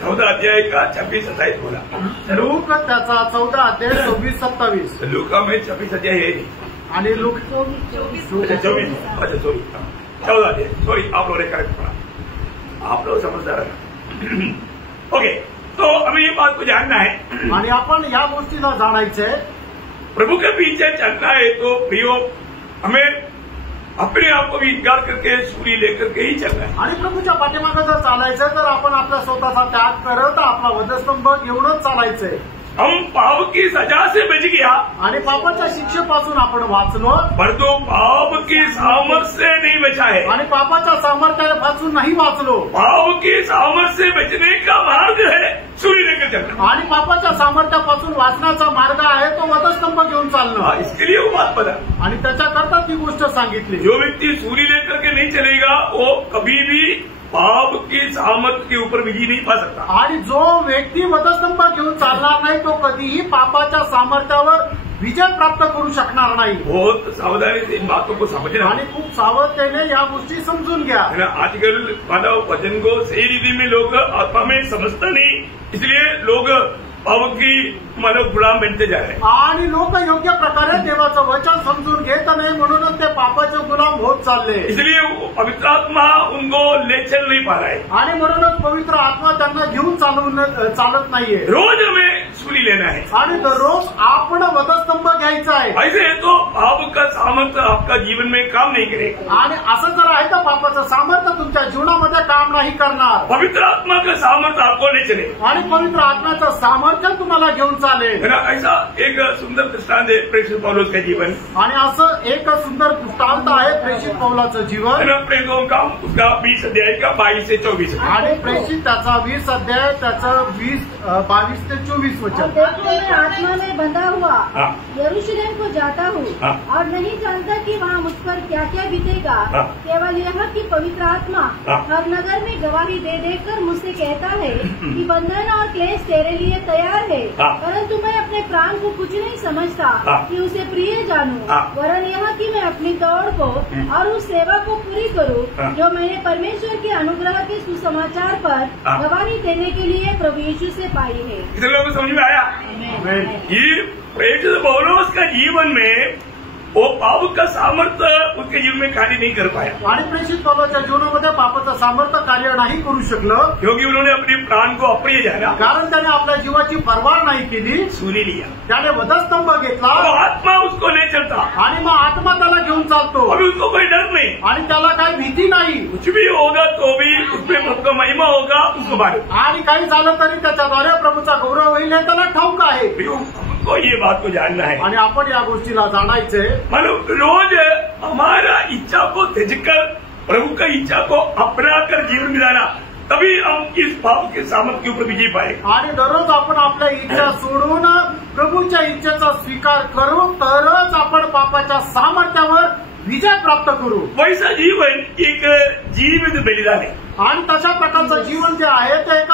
14 अध्याय का 26-27 बोला। लूक त्याचा 14 अध्याय 26-27। लूका में 26 अध्याय है आणि लूक 24 अच्छा 14 अध्याय सॉरी आप लोगों ने करेक्ट पढ़ा, आप लोग समझदार है। ओके तो हमें ये बात को जानना है आणि आपण या गोष्टीला जाणायचंय। प्रभु के पीछे चलना है तो प्रियो हमें अपने आप को भी इनकार करके सूली लेकर के ही चलना है। आणि प्रभूच्या पाठीमागे जर चालायचं तर आपण आपला स्वतःचा त्याग करत आपला वधस्तंभ घेऊनच चालायचंय। हम पाप की सजा से बच गया आणि पापाच्या शिक्षेपासून आपण वाचलो, परंतु पाप की सामर्थ्य से नहीं बचा है। आणि पापाच्या सामर्थ्यापासून नाही वाचलो। पाप की सामर्थ्य से बचने का मार्ग है सूर्य लेकर चलना, आणि पापाच्या सामर्थ्यापासून वाचण्याचा मार्ग आहे तो वधस्तंभ घेऊन चालणं। इसके लिए वो बात बता। आणि त्याच्याकरता ती गोष्ट सांगितली। जो व्यक्ति सूर्य लेकर के नहीं चलेगा वो कभी भी पाप की सामर्थ्य के ऊपर विजय नहीं पा सकता। आणि जो व्यक्ती वधस्तंभ घेऊन चालणार नाही तो कधीही पापाच्या सामर्थ्यावर विजय प्राप्त करू शकणार नाही। बहुत सावधानी से इन बातों को समझना आणि खूप सावधतेने या गोष्टी समजून घ्या। है ना। आजकल मानव वचन को सही रीति में लोग आत्मा में समझता नहीं, इसलिए लोग पाप की मानव गुलाम बनते जा रहे हैं। आणि लोक योग्य प्रकारे देवाचं वचन समजून घेत नाही म्हणूनच ते पापाचे गुलाम होत चालले। इसलिए पवित्र आत्मा उनको ले चल नहीं पा रहा है आणि म्हणूनच पवित्र आत्मा त्यांना घेऊन चालत नाहीये। रोज हमें सूर्य लेना है आणि दररोज आपण वधस्तंभ घ्यायचा आहे। ऐसे तो पाप का सामर्थ्य आपका जीवन में काम नहीं करेगा। आणि असं जर आहे तर पापाचं सामर्थ्य तुमच्या जीवनामध्ये काम नाही करणार। पवित्र आत्मा का सामर्थ्य आपको ले चले आणि पवित्र आत्म्याचं सामर्थ्य तुम्हाला घेऊन चालेल। है ना। ऐसा एक सुंदर दृष्टांत है प्रेषित पौलुस का जीवन। आणि असं एक सुंदर दृष्टांत आहे प्रेषित पौलाचं है जीवन। ना। प्रेरितों का उसका 20 अध्याय का 22 से 24। आणि प्रेषित त्याचा 20 अध्याय त्याचं 22 ते 24 और वचन। देखो मैं आत्मा में बंधा हुआ हाँ। यरूशलेम को जाता हूँ हाँ। और नहीं जानता कि वहाँ मुझ पर क्या क्या बीतेगा। हाँ। केवल यह कि पवित्र आत्मा हाँ। हर नगर में गवाही दे देकर मुझसे कहता है कि बंधन और क्लेश तेरे लिए तैयार है, हाँ। परंतु मैं अपने प्राण को कुछ नहीं समझता हाँ। कि उसे प्रिय जानूं, हाँ। वरन यह कि मैं अपनी दौड़ को और उस सेवा को पूरी करूं हाँ। जो मैंने परमेश्वर के अनुग्रह के सुसमाचार पर हाँ। गवाही देने के लिए प्रभु यीशु से पाई है। कितने लोगों को समझ में आया? आमीन। ये प्रेरित पौलुस का जीवन में वो पाप का सामर्थ्य उसके जीवन में कार्य नहीं कर पाया, आणि प्रेषित पौलाच्या जीवनामध्ये पापाचं सामर्थ्य कार्य नाही करू शकलं, क्योंकि उन्होंने अपने प्राण को अप्रिय जाना, कारण त्याने आपल्या जीवाची पर्वा नाही केली। सूर्य लिया। त्याने वधस्तंभ घेतला तो आत्मा उसको नहीं चलता, आणि मग आत्मा त्याला घेऊन चालतो अभी उसको कोई डर नहीं, आणि त्याला काही भीती नाही। कुछ भी होगा तो भी उसमें प्रभु का महिमा होगा उसको मालूम। आणि काही झालं तरी त्याच्याद्वारे प्रभूचा गौरव होईल हे त्याला ठाऊक आहे। हमको ये बात को जानना है। आणि आपण या गोष्टीला जाणायचंय। मतलब रोज हमारा इच्छा को त्यजकर प्रभु का इच्छा को अपना कर जीवन बिताना, तभी हम इस पाप के सामर्थ्य के ऊपर विजय पाए। आणि दररोज आपण आपल्या इच्छा सोडून प्रभूच्या इच्छेचा स्वीकार करू तरच आपण पापाच्या सामर्थ्यावर विजय प्राप्त करू। वैसा जीवन एक जीवित बलिदान है। आणि तशा प्रकारचं जीवन जे आहे ते एक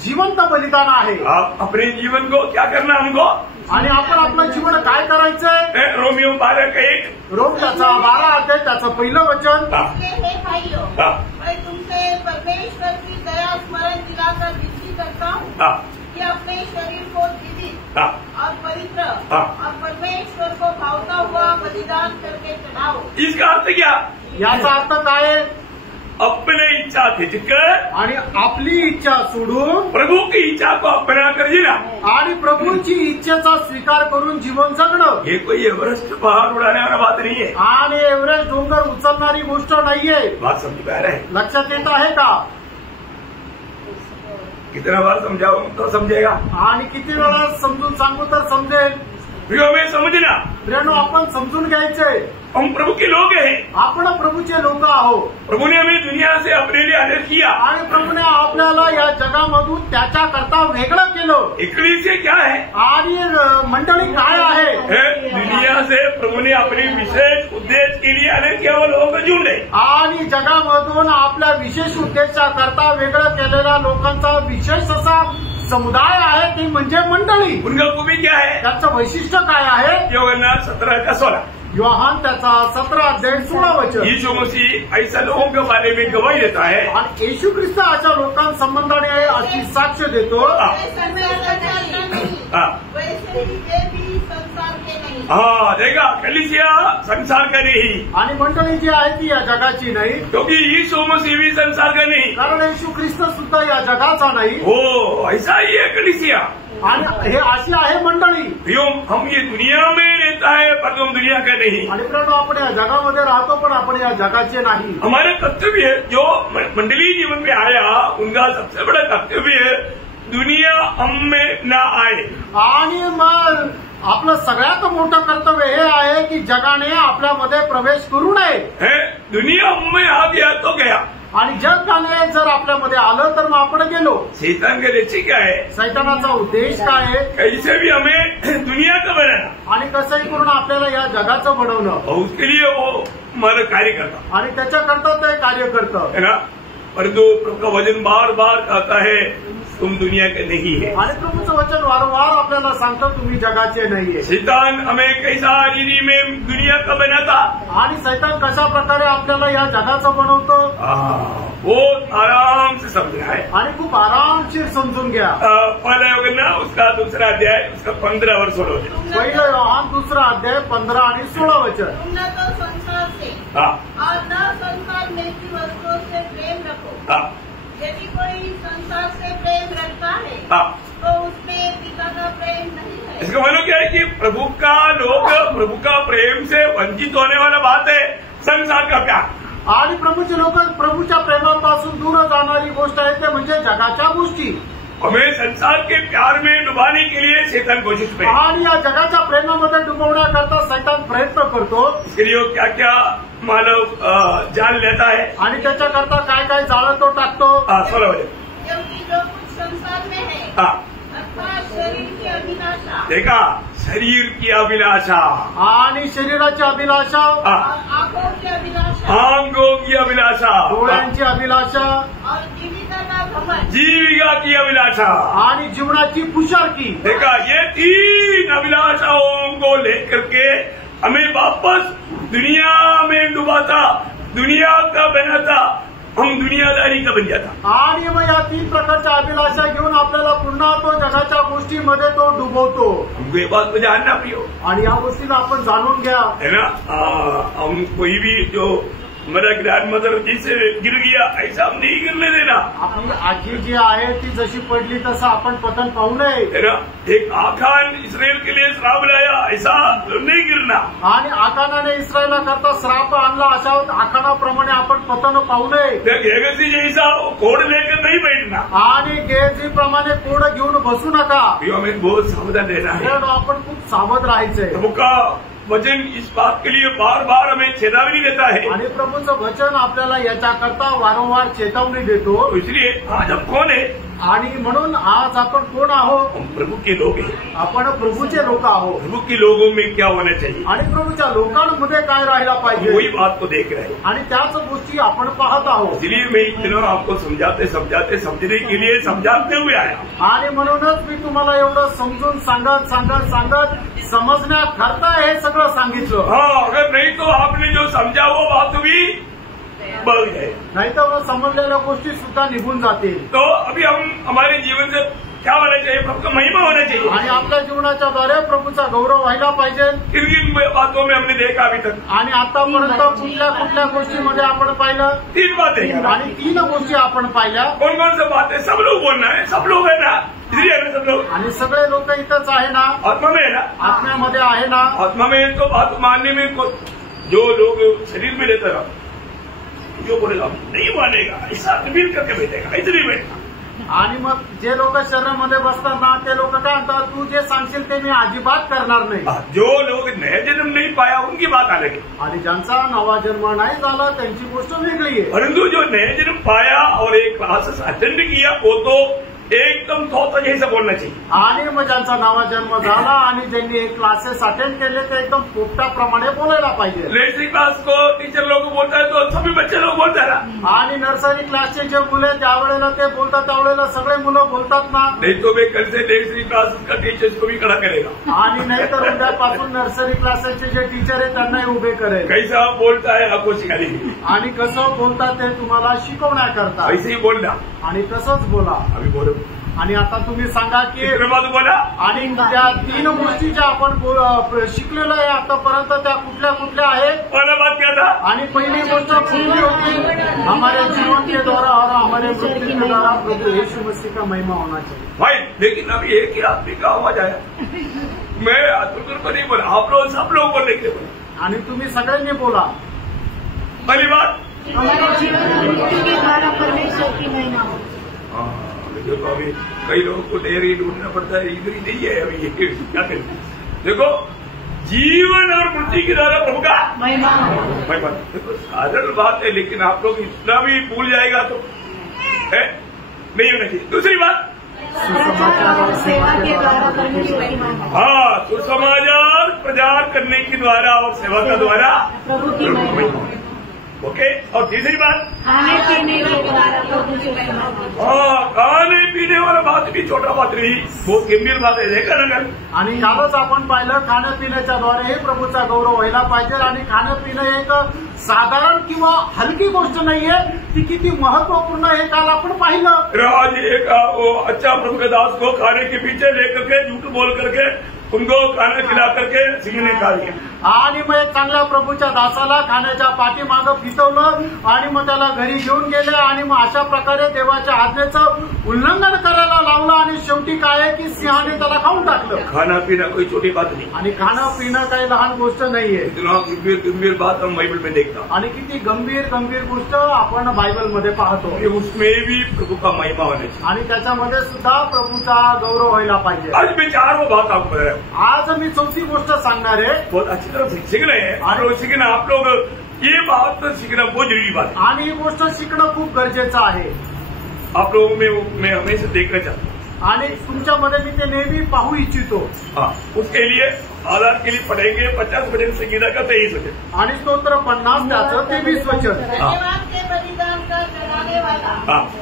जिवंत बलिदान आहे। आप अपने जीवन को क्या करना हमको? आणि आपण आपलं जीवन काय करायचंय? रोमियो 12:1 रोम त्याचा 12 अध्याय त्याचं पहिलं वचन। इसलिए हे भाइयों, मैं तुमसे परमेश्वर की दया स्मरण दिलाकर विनती करता हूँ कि अपने शरीर को जीवित और पवित्र और परमेश्वर को भावता हुआ बलिदान करके चढ़ाओ। इसका अर्थ क्या? याचा अर्थ काय? अपने इच्छा त्यजकर आणि आपली इच्छा सोडून प्रभु की इच्छा को अपना कर जीना, आणि प्रभूची इच्छेचा स्वीकार करून जीवन जगणं। ये कोई एवरेस्ट पहाड़ उड़ाने वाला बात नहीं है। आणि एव्हरेस्ट डोंगर उचलणारी गोष्ट नाहीये। बात समझ में आ रहा है? लक्षात येत आहे का? कितना बार समझाओ तो समझेगा, आणि किती वेळा समजून सांगू तर समजेल। हमें समझना, प्रियानो आपण समजून घ्यायचंय हम प्रभु के लोग हैं। आपण प्रभूचे लोक आहोत। प्रभु ने हमें दुनिया से अपने लिए अलग किया, आणि प्रभूने आपल्याला या जगामधून त्याच्याकरता वेगळं केलं। इकलीसिया क्या है? आणि मंडळी काय आहे? दुनिया से प्रभु ने अपने विशेष उद्देश्य के लिए अलग किया, वो लोगों को ढूंढे। आणि जगामधून आपल्या विशेष उद्देशाकरता वेगळं केलेल्या लोकांचा विशेष असा समुदाय आहे ती म्हणजे मंडळी। उनका खूबी क्या है? त्याचं वैशिष्ट्य काय आहे? యోహన్నా 17:16 योहान त्याचा 17 अध्याय 16 वचन। यीशु मसीह ऐसा लोगों के बारे में गवाही देता है, आणि येशू ख्रिस्त अशा लोकांसंबंधाने अशी साक्ष देतो। वैसे ही ये भी संसार के नहीं। हाँ देखा, कलीसिया संसार का नहीं, आणि मंडळी जी आहे ती या जगाची नाही, क्योंकि यीशु मसीह भी संसार का नहीं, कारण येशू ख्रिस्त सुद्धा या जगाचा नाही। वो ऐसा ही है कलीसिया। आणि हे अशी आहे मंडळी। हम ये दुनिया में रहता है पर हम दुनिया का नहीं। आणि प्रभू आपण या जगामध्ये राहतो पण आपण या जगाचे नाही। हमारे कर्तव्य जो मंडलीय जीवन में आया उनका सबसे बड़ा कर्तव्य है दुनिया हम में न आए. आणि मग आपलं सगळ्यात मोठं कर्तव्य हे आहे की जगाने आपल्यामध्ये प्रवेश करू नये. दुनिया हम में आ गया तो गया. आणि जगाने जर आपल्यामध्ये आलं तर मग आपण गेलो. शैतान का लक्ष्य क्या है? सैतानाचा उद्देश काय आहे? कैसे भी हमें दुनिया का बनाना. आणि कसंही करून आपल्याला या जगाचं बनवणं. और उसके लिए वो हमारा कार्य करता. आणि त्याच्याकरता ते कार्य करतं. है ना. परंतु प्रभु का वचन बार बार कहता है तुम दुनिया के नहीं है. आणि प्रभूचं वचन वारंवार आपल्याला सांगतं तुम्ही जगाचे नाहीये. शैतान हमें कैसा रीति में दुनिया का बनाता. आणि सैतान कशा प्रकारे आपल्याला या जगाचं बनवतो बहुत आराम से समझना है. आणि खूप आरामशीर समजून घ्या. पहला योग ना उसका दूसरा अध्याय उसका 15 और 16 वचन. पहिलं योहान दुसरा अध्याय 15 आणि 16 वचन. तुम न तो संसार से और न संसार में की वस्तुओं से प्रेम रखो. यदि कोई संसार से प्रेम रखता है तो उसमें पिता का प्रेम नहीं है. इसका मतलब क्या है कि प्रभु का लोग प्रभु का प्रेम से वंचित होने वाला बात है संसार का प्यार. आणि प्रभूचे लोक प्रभूच्या प्रेमापासून दूर जाणारी गोष्ट आहे ते म्हणजे जगाच्या गोष्टी. हमें संसार के प्यार में डुबाने के लिए शैतान कोशिश में. आणि या जगाच्या प्रेमामध्ये डुबवण्याकरता सैतान प्रयत्न करतो. इसके लिए क्या क्या मानव जाल लेता है. आणि त्याच्याकरता काय काय जाळं तो टाकतो. 16 वचन. क्योंकि जो कुछ संसार में है अर्थात शरीर की अभिलाषा. देखा शरीर की अभिलाषा आणि शरीराची अभिलाषा आंखों की अभिलाषा. आंखों की अभिलाषा. डोळ्यांची अभिलाषा. और जीविका का घमंड. जीविका की अभिलाषा. आणि जीवनाची पुषारकी. देखा ये 3 अभिलाषाओं को लेकर के हमें वापस दुनिया में डुबाता, दुनिया का बनाता, हम दुनियादारी का बन जाता. आणि मग या 3 प्रकारच्या अभिलाषा घेऊन आपल्याला पुन्हा तो जगाच्या गोष्टीमध्ये तो डुबवतो. हमको ये बात को जानना प्रियो. आणि या गोष्टीला आपण जाणून घ्या. है ना. हम कोई भी जो हमारा ग्रैंड मदर जिसे गिर गया ऐसा हम नहीं गिरने देना. आपली आजी जी आहे ती जशी पडली तसं आपण पतन पाहू नये. है ना. एक आखान इसराइल के लिए श्राप लाया ऐसा नहीं गिरना. आणि आखानाने इस्रायला करता श्राप आणला अशा आखानाप्रमाणे आपण पतन पाहू नये. गेगसी जैसा कोड लेकर नहीं बैठना. आणि गेजी प्रमाणे कोड घेऊन बसू नका. हमें बहुत सावधान रहना है. आपण खूप सावध राहायचंय. प्रभु का वचन इस बात के लिए बार बार हमें चेतावनी देता है. आणि प्रभूचं वचन आपल्याला याच्याकरता वारंवार चेतावणी देतो. इसलिए आज हम कौन है? आणि म्हणून आज आपण कोण आहोत? हम प्रभु के लोग हैं. आपण प्रभूचे लोक आहोत. प्रभु के लोगों में क्या होना चाहिए? आणि प्रभूच्या लोकांमध्ये काय राहायला पाहिजे वही बात को देख रहे हैं. आणि त्याच गोष्टी आपण पाहत आहोत. इसलिए मैं इतना आपको समझाते समझाते समझने के लिए समझाते हुए आया. आणि म्हणूनच मी तुम्हाला एवढं समजून सांगत सांगत सांगत समजण्याकरता हे सगळं सांगितलं. हाँ, अगर नहीं तो आपने जो समझा वो बात भी बढ़ गए. नाही तर समजलेल्या गोष्टी सुद्धा निघून जातील. तो अभी हम हमारे जीवन से क्या होना चाहिए? प्रभु का महिमा होना चाहिए. आणि आपल्या जीवनाच्या द्वारे प्रभूचा गौरव व्हायला पाहिजे. किन बातों में हमने देखा अभी तक. आणि आतापर्यंत कुठल्या कुठल्या गोष्टीमध्ये आपण पाहिलं? 3 बातें. आणि 3 गोष्टी आपण पाहिल्या. कौन कौन सी बातें? सब लोग बोलना है. सब लोग है ना. इधर है ना सब लोग. आणि सगळे लोक इथंच आहे ना. आत्मा में है ना. आत्म्यामध्ये आहे ना. आत्मा में तो बात मानने में जो लोग शरीर में लेता रहा जो बोलेगा नहीं मानेगा ऐसा तबीर करके बैठेगा. ऐसे नहीं बैठेगा. आणि मग जे लोक शरीरामध्ये बसतात ना ते लोक काय म्हणतात? तू जे सांगशील ते मी अजिबात करणार नाही. जो लोग नया जन्म नहीं पाया उनकी बात अलग है. आणि ज्यांचा नवा जन्म नाही झाला त्यांची गोष्ट वेगळी आहे. परंतु जो नया जन्म पाया और एक क्लासेस अटेंड किया वो तो एकदम थोड़ा जैसा बोलना चाहिए. आणि मग ज्यांचा नवा जन्म झाला आणि ज्यांनी क्लासेस अटेंड केले ते एकदम पोपटाप्रमाणे बोलायला पाहिजे. नर्सरी क्लास को टीचर लोग बोलता है तो सभी बच्चे लोग बोलता है ना. आणि नर्सरी क्लासचे जे मुलं त्यावेळेला ते बोलतात त्यावेळेला सगळे मुलं बोलतात ना. नहीं तो मैं कल से नर्सरी क्लास का टीचर्स को भी खड़ा करेगा. आणि नाही तर उद्यापासून नर्सरी क्लासेसचे जे टीचर आहेत त्यांनाही उभे करेल. कैसा बोलता है आपको सिखाने के लिए. आणि कसं बोलतात ते तुम्हाला शिकवण्याकरता. ऐसे ही बोलना. आणि तसंच बोला. अभी बोलो. आणि आता तुम्ही सांगा की बात बोला. आणि त्या 3 गोष्टी ज्या आपण शिकलेलो आहे आतापर्यंत त्या कुठल्या कुठल्या आहेत? पहला बात क्या था? आणि पहिली गोष्ट कुठली होती? हमारे जीवन के द्वारा और हमारे मृत्यु के द्वारा प्रभु यीशु मसीह का महिमा होना चाहिए. भाई लेकिन अभी एक ही आदमी का आवाज आया. मैं अतुल पर नहीं बोला. आप लोग सब लोग बोलने के लिए बोला. आणि तुम्ही सगळ्यांनी बोला. पहली बात हमारे जीवन और मृत्यु के द्वारा परमेश्वर की महिमा हो. देखो अभी कई लोगों को डेयरी ढूंढना पड़ता है, इधर ही नहीं है अभी, क्या करें। देखो जीवन और मृत्यु के द्वारा प्रभु का महिमा। देखो साधारण बात है, लेकिन आप लोग इतना भी भूल जाएगा तो है नहीं होना चाहिए। दूसरी बात सेवा के द्वारा करने की महिमा। हाँ, सुसमाचार प्रचार करने के द्वारा और सेवा का द्वारा प्रभु की महिमा। ओके। और तीसरी बात खाने पीने के द्वारा प्रभु की महिमा। हाँ, खाने पिणे वाला बात भी छोटा बात नहीं, बहुत गंभीर बात आहे, देखा ना। आणि कालच आपण पाहिलं खाण्यापिण्याच्याद्वारे प्रभूचा गौरव व्हायला पाहिजे। आणि खाणं एक साधारण किंवा हलकी गोष्ट नाहीये, ती किती महत्वपूर्ण हे काल आपण पाहिलं। राज एक वो अच्छा प्रभु के दास को खाने के पीछे लेकर के झूठ बोल करके उनको खाना खिला करके सीने खा लिया। आणि मग एक चांगल्या प्रभूच्या दासाला खाण्याच्या पाठीमागं फितवलं आणि मग त्याला घरी घेऊन गेले आणि मग अशा प्रकारे देवाच्या आज्ञेचं उल्लंघन करायला लावलं आणि शेवटी काय आहे की सिंहाने त्याला खाऊन टाकलं। खाना पीना कोई छोटी बात नहीं, आणि खाणं पिणं काही लहान गोष्ट नाहीये। इतना गंभीर बात हम बाइबल में देखता, आणि किती गंभीर गोष्ट आपण बायबलमध्ये पाहतो। उसमें भी प्रभु का महिमा होना चाहिए आणि त्याच्यामध्ये सुद्धा प्रभूचा गौरव व्हायला पाहिजे। आज मैं चार वो बात आपको बता रहा हूं। आज मी चौथी गोष्ट सांगणार आहे। बहुत अच्छी तरह से सीख रहे हैं आप लोग, सीखना आप लोग, ये बात सीखना बहुत जरूरी बात है। आणि ही गोष्ट शिकणं खूप गरजेचं आहे। आप लोगों में मैं हमेशा देखना चाहता हूँ आणि तुमच्यामध्ये मी ते नेहमी पाहू इच्छितो। हाँ, उसके लिए आधार के लिए पढ़ेंगे 50 वचन संगीता का 23 वचन आणि स्तोत्र 50 त्याचं 23 वचन। धन्यवाद के बलिदान का चढ़ाने वाला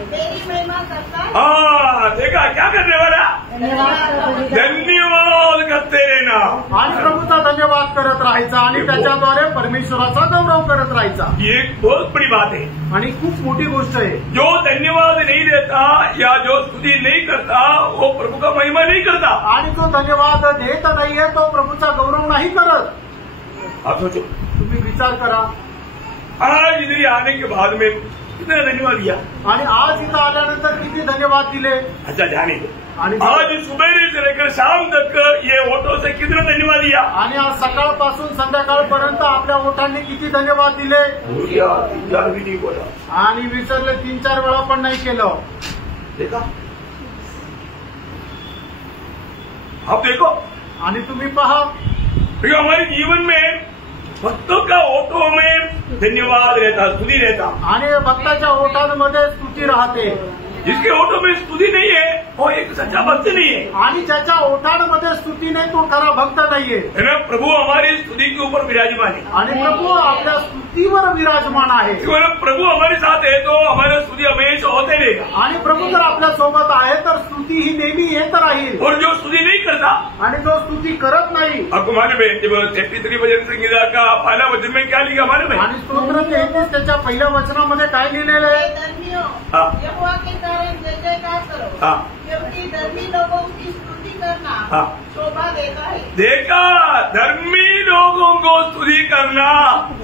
मेरी महिमा करता है। हाँ, देखा क्या करने वाला, धन्यवाद करते रहना। आणि प्रभूचा धन्यवाद करत राहायचा आणि त्याच्याद्वारे परमेश्वराचा गौरव करत राहायचा। ये एक बहुत बड़ी बात है। आणि खूप मोठी गोष्ट आहे। जो धन्यवाद नहीं देता या जो स्तुति नहीं करता वो प्रभु का महिमा नहीं करता। आणि जो धन्यवाद देत नाहीये तो प्रभूचा गौरव नाही करत। आप सोचो, तुम्ही विचार करा, आज इधर आने के बाद में कितना धन्यवाद दिया आणि आज इथं आल्यानंतर किती धन्यवाद दिले। अच्छा जाने दो, आणि आज सुबह से लेकर शाम तक ये ऑटो से कितना धन्यवाद दिया। आणि आज सकाळपासून संध्याकाळपर्यंत आपल्या ओठांनी किती धन्यवाद दिले। तीन चार भी नहीं बोला आणि विसरले 3-4 वेळा पण नाही केलं। देखा, आप देखो, आणि तुम्ही पहा, हमारे जीवन में भक्तों का ऑटो में धन्यवाद रहता, स्तुति रहता। आणि भक्ताच्या ओठांमध्ये स्तुती राहते। जिसके ऑटो में स्तुति नहीं है वो एक सच्चा भक्त नहीं है। आणि ज्याच्या ओठांमध्ये स्तुती नाही तो खरा भक्त नाहीये। है ना, प्रभु हमारी स्तुति के ऊपर विराजमान है आणि प्रभू आपल्या स्तुतीवर विराजमान आहे। प्रभु हमारे साथ है तो हमारा स्तुति हमेशा होते रहेगा। आणि प्रभू जर आपल्या सोबत आहे तर स्तुती ही नेहमी येत राहील। और जो स्तुति नहीं करता, आणि जो स्तुती करत नाही, आपको मालूम है जब 33 वचन संगीता का पहला वचन में क्या लिखा मालूम है? आणि स्तोत्र 33 त्याच्या पहिल्या वचनामध्ये काय लिहिलेलं आहे? धर्मियों, हाँ। यहोवा के कारण जय जयकार करो, हाँ। क्योंकि धर्मी लोगों की स्तुति करना हाँ। शोभा देता है। देखा, धर्मी लोगों को स्तुति करना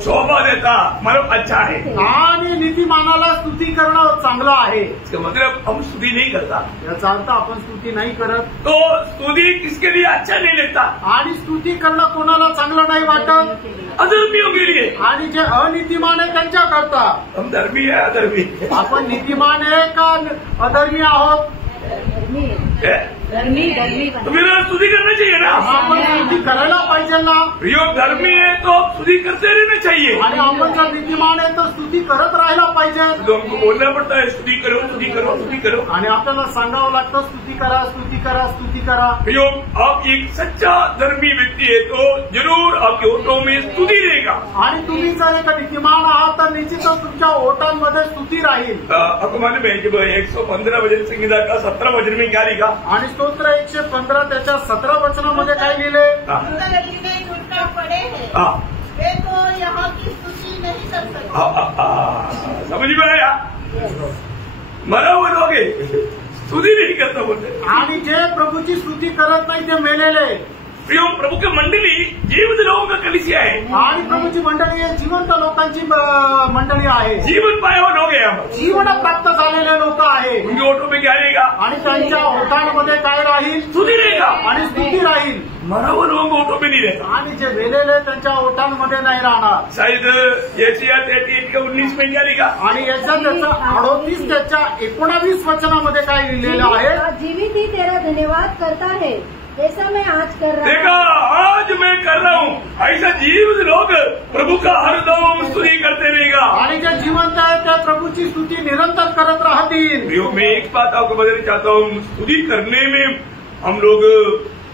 शोभा देता, मतलब अच्छा है। आणि नीतिमानाला स्तुती करणं चांगलं आहे। इसका मतलब हम स्तुति नहीं करता याचा अर्थ आपण स्तुती नाही करत तो स्तुति किसके लिए अच्छा नहीं लगता? आणि स्तुती करणं कोणाला चांगलं नाही वाटत, अधर्मियों के लिए। आणि जे अनितिमान आहे त्यांच्या करता। हम धर्मी है अधर्मी है? आपण नीतिमान आहे का अधर्मी आहोत? है? तो मेरा स्तुति करना चाहिए ना। आपण स्तुती करायला पाहिजे ना। यो धर्मी है तो स्तुति करते रहना चाहिए। आणि आपण जर नीतिमान आहे तर स्तुती करत राहायला पाहिजे। तो हमको बोलना पड़ता है स्तुति करो, स्तुति करो, स्तुति करो। आणि आपल्याला सांगावं लागतं स्तुती करा, स्तुती करा, स्तुती करा। यो आप एक सच्चा धर्मी व्यक्ति है तो जरूर आपके ओठों में स्तुति रहेगा। आणि तुम्ही जर एक नीतिमान आहात तर निश्चितच तुमच्या ओठांमध्ये स्तुती राहील। आपको मालूम है जब 115 वचन संगीता का 17 वचन में क्या लिखा? आणि स्तोत्र 115 त्याच्या 17 वचनामध्ये काय लिहिले? छुटका पड़े हैं, वे तो यहाँ की स्तुति नहीं कर सकते। समझ में आया? मरा हुए लोग स्तुति नहीं करता बोलते। आणि जे प्रभूची स्तुती करत नाही ते मेलेले। प्रियो प्रभु की मंडली जीवित लोगों का कलिसिया है आणि प्रभूची मंडळी आहे जिवंत लोकांची मंडळी आहे. जीवन पाया हुआ लोग हैं हम जीवन प्राप्त झालेले लोक आहे. उनके ओठों में क्या रहेगा आणि त्यांच्या ओठांमध्ये काय राहील स्तुति रहेगा आणि स्तुती राहील. मरा हुआ लोगों के ओठों में नहीं रहता. आणि जे वेलेले त्यांच्या ओठांमध्ये नाही राहणार. शायद यशायाह 38:19 में क्या लिखा आणि याच्या त्याचा 38 त्याच्या 19 वचनामध्ये काय लिहिलेलं आहे. जीवित ही तेरा धन्यवाद करता है जैसा मैं आज कर रहा देखा आज मैं कर रहा हूँ ऐसा जीवित लोग प्रभु का हरदम स्तुति करते रहेगा. आणि जे जिवंत आहे त्या प्रभूची स्तुती निरंतर करत राहतील. प्रियो मैं एक बात आपको बताना चाहता हूँ स्तुति करने में हम लोग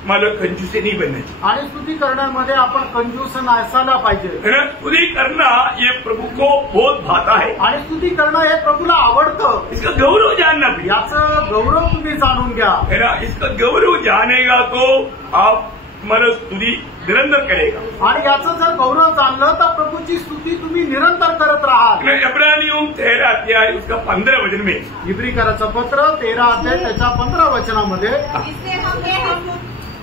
मतलब कंजूसी नहीं बनना चाहिए. आणि स्तुती करण्यामध्ये आपण कंजूस नसायला पाहिजे. है ना. स्तुति करना ये प्रभु को बहुत भाता है. आणि स्तुती करणं हे प्रभूला आवडतं. इसका गौरव जानना भी याचं गौरव तुम्ही जाणून घ्या. है ना. इसका गौरव जानेगा तो आप मतलब स्तुति निरंतर करेगा. आणि याचं जर गौरव जाणलं तर प्रभूची स्तुती तुम्ही निरंतर करत राहाल. इब्रानियों 13 अध्याय उसका 15 वचन में इब्रिकराचं पत्र 13 अध्याय त्याच्या 15 वचनामध्ये इससे हम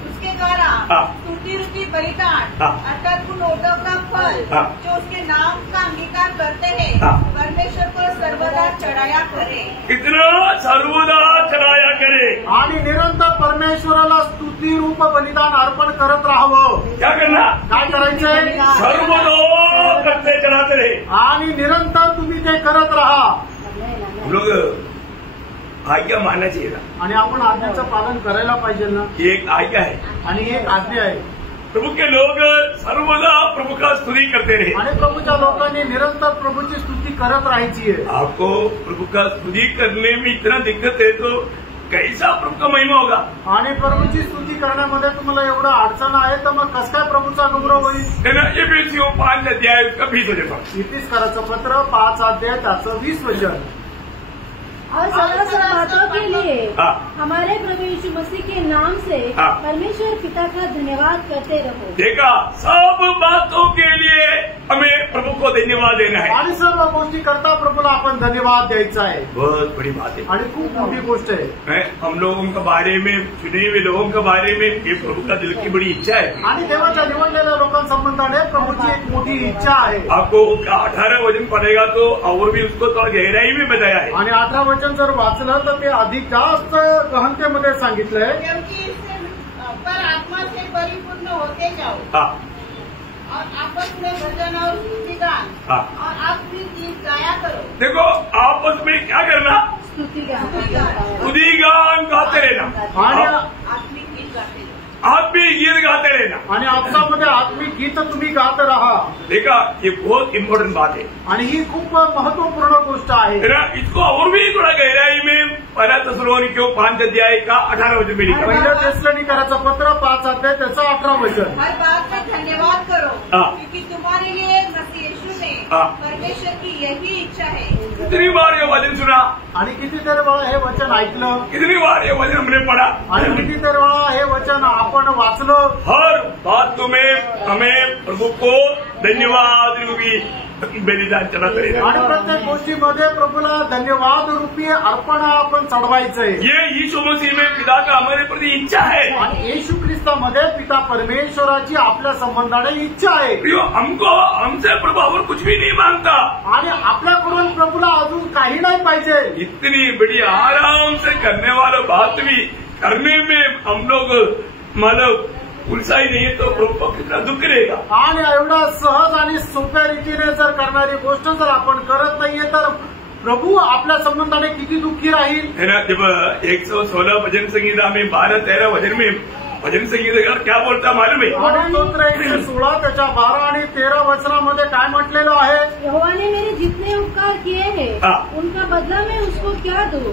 उसके द्वारा स्तुति रुचि बलिदान अर्थात उन ओटों का फल जो उसके नाम का अंगीकार करते हैं परमेश्वर को सर्वदा चढ़ाया करे. कितना सर्वदा चढ़ाया करे. आणि निरंतर परमेश्वराला स्तुती रूप बलिदान अर्पण करत राहावं. क्या करना काय करायचंय. सर्वदा करते चढ़ाते रहे. आणि निरंतर तुम्ही ते करत राहा. हम लोग आज्ञा मानना चाहिए ना. आणि आपण आज्ञेचं पालन करायला पाहिजे ना. ये एक आज्ञा है आणि एक आज्ञा आहे. प्रभु के लोग सर्वदा प्रभु का स्तुति करते रहे. आणि प्रभूच्या लोकांनी निरंतर प्रभूची स्तुती करत राहायची आहे. आपको प्रभु का स्तुति करने में इतना दिक्कत है तो कैसा प्रभु का महिमा होगा. आणि प्रभूची स्तुती करण्यामध्ये तुम्हाला एवढं अडचण आहे तर मग कसं काय प्रभूचा गौरव होईल. है ना. एफिसियों 5 अध्याय उसका 20 वचन. इफिसियों पत्र 5 अध्याय त्याचं 20 वचन. और सब बातों के लिए हमारे प्रभु यीशु मसीह के नाम से परमेश्वर पिता का धन्यवाद करते रहो. देखा सब बातों के लिए हमें प्रभु को धन्यवाद देना है. आणि सर्व गोष्टी करता प्रभूला आपण धन्यवाद द्यायचा आहे. बहुत बड़ी बात है आणि खूप मोठी गोष्ट आहे. हम लोगों के बारे में चुने हुए लोगों के बारे में ये प्रभु का दिल की बड़ी इच्छा है. आणि देवाच्या निवडलेल्या लोकांसंबंधाने प्रभूची एक मोठी इच्छा आहे. आपको 18 वचन पढ़ेगा तो और भी उसको थोड़ा गहराई में बताया है. आणि 18 वचन जर वाचलं तर ते अधिक जास्त गहनतेमध्ये सांगितलंय. क्योंकि इससे पर आत्मा से परिपूर्ण होते जाओ और आपस में भजन और स्तुतिगान और आपकी गीत गाया करो. देखो आपस में क्या करना. स्तुतिगान गाते रहना. आत्मिक गीत गाते रहो. आत्मिक गीत गाते रहना. आणि आपसामध्ये आत्मिक गीत तुम्ही गात राहा. देखा ये बहुत इम्पोर्टेंट बात है. आणि ही खूप महत्वपूर्ण गोष्ट आहे. इसको और भी थोड़ा गहराई में 1 थिस्सलुनीकियों 5 अध्याय का 18 वचन में लिखा. पहिलं थिस्सलुनीकराचं पत्र 5 अध्याय त्याचं 18 वचन. हर बात में धन्यवाद करो क्योंकि तुम्हारे लिए मसीह यीशु में परमेश्वर की यही इच्छा है. कितनी बार ये वचन सुना. आणि कितीतरी वेळा हे वचन ऐकलं. कितनी बार ये वचन हमने पढ़ा. आणि कितीतरी वेळा हे वचन आपण वाचलं. हर बात में हमें प्रभु को धन्यवाद रूपी बलिदान चढ़ाते रहना. आणि प्रत्येक गोष्टीमध्ये प्रभूला धन्यवाद रूपी अर्पण आपण चढवायचंय. ये यीशु मसीह में पिता का हमारे प्रति इच्छा है. आणि येशू ख्रिस्तामध्ये पिता परमेश्वराची आपल्या संबंधाने इच्छा आहे. हमसे प्रभु और कुछ भी नहीं मांगता. आणि आपल्याकडून प्रभूला अजून काही नाही पाहिजे. इतनी बड़ी आराम से करने वाला बात भी करने में हम लोग मतलब उलसाई नहीं तो प्रभु को कितना दुःख रहेगा. आणि एवढा सहज आणि सोप्या रीतीने जर करणारी गोष्ट जर आपण करत नाहीये तर प्रभू आपल्या संबंधाने किती दुःखी राहील. है ना. जब 116 भजन संगीता में 12-13 वचन में भजन संगीतकार क्या बोलता मालूम है. आणि स्तोत्र 116 त्याच्या 12 आणि 13 वचनामध्ये काय म्हटलेलं आहे. यहोवा ने मेरे जितने उपकार किए हैं उनका बदला मैं उसको क्या दूं.